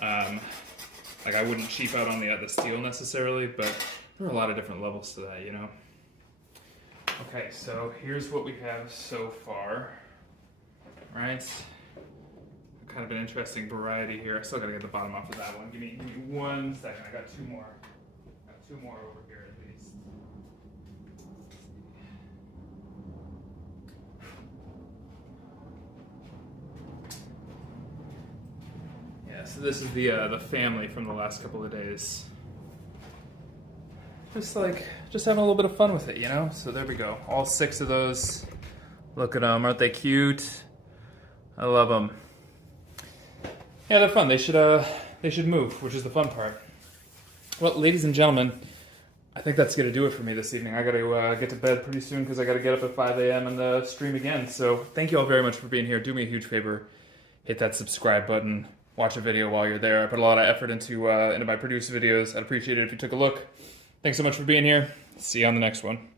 Like, I wouldn't cheap out on the steel necessarily, but there are a lot of different levels to that, you know? Okay, so here's what we have so far, right? Kind of an interesting variety here. I still gotta get the bottom off of that one. Give me 1 second. I got two more. Got two more over here at least. Yeah, so this is the family from the last couple of days. Just having a little bit of fun with it, you know? So there we go. All 6 of those. Look at them. Aren't they cute? I love them. Yeah, they're fun. They should move, which is the fun part. Well, ladies and gentlemen, I think that's going to do it for me this evening. I got to get to bed pretty soon because I got to get up at 5 a.m. and stream again. So thank you all very much for being here. Do me a huge favor. Hit that subscribe button. Watch a video while you're there. I put a lot of effort into my produced videos. I'd appreciate it if you took a look. Thanks so much for being here. See you on the next one.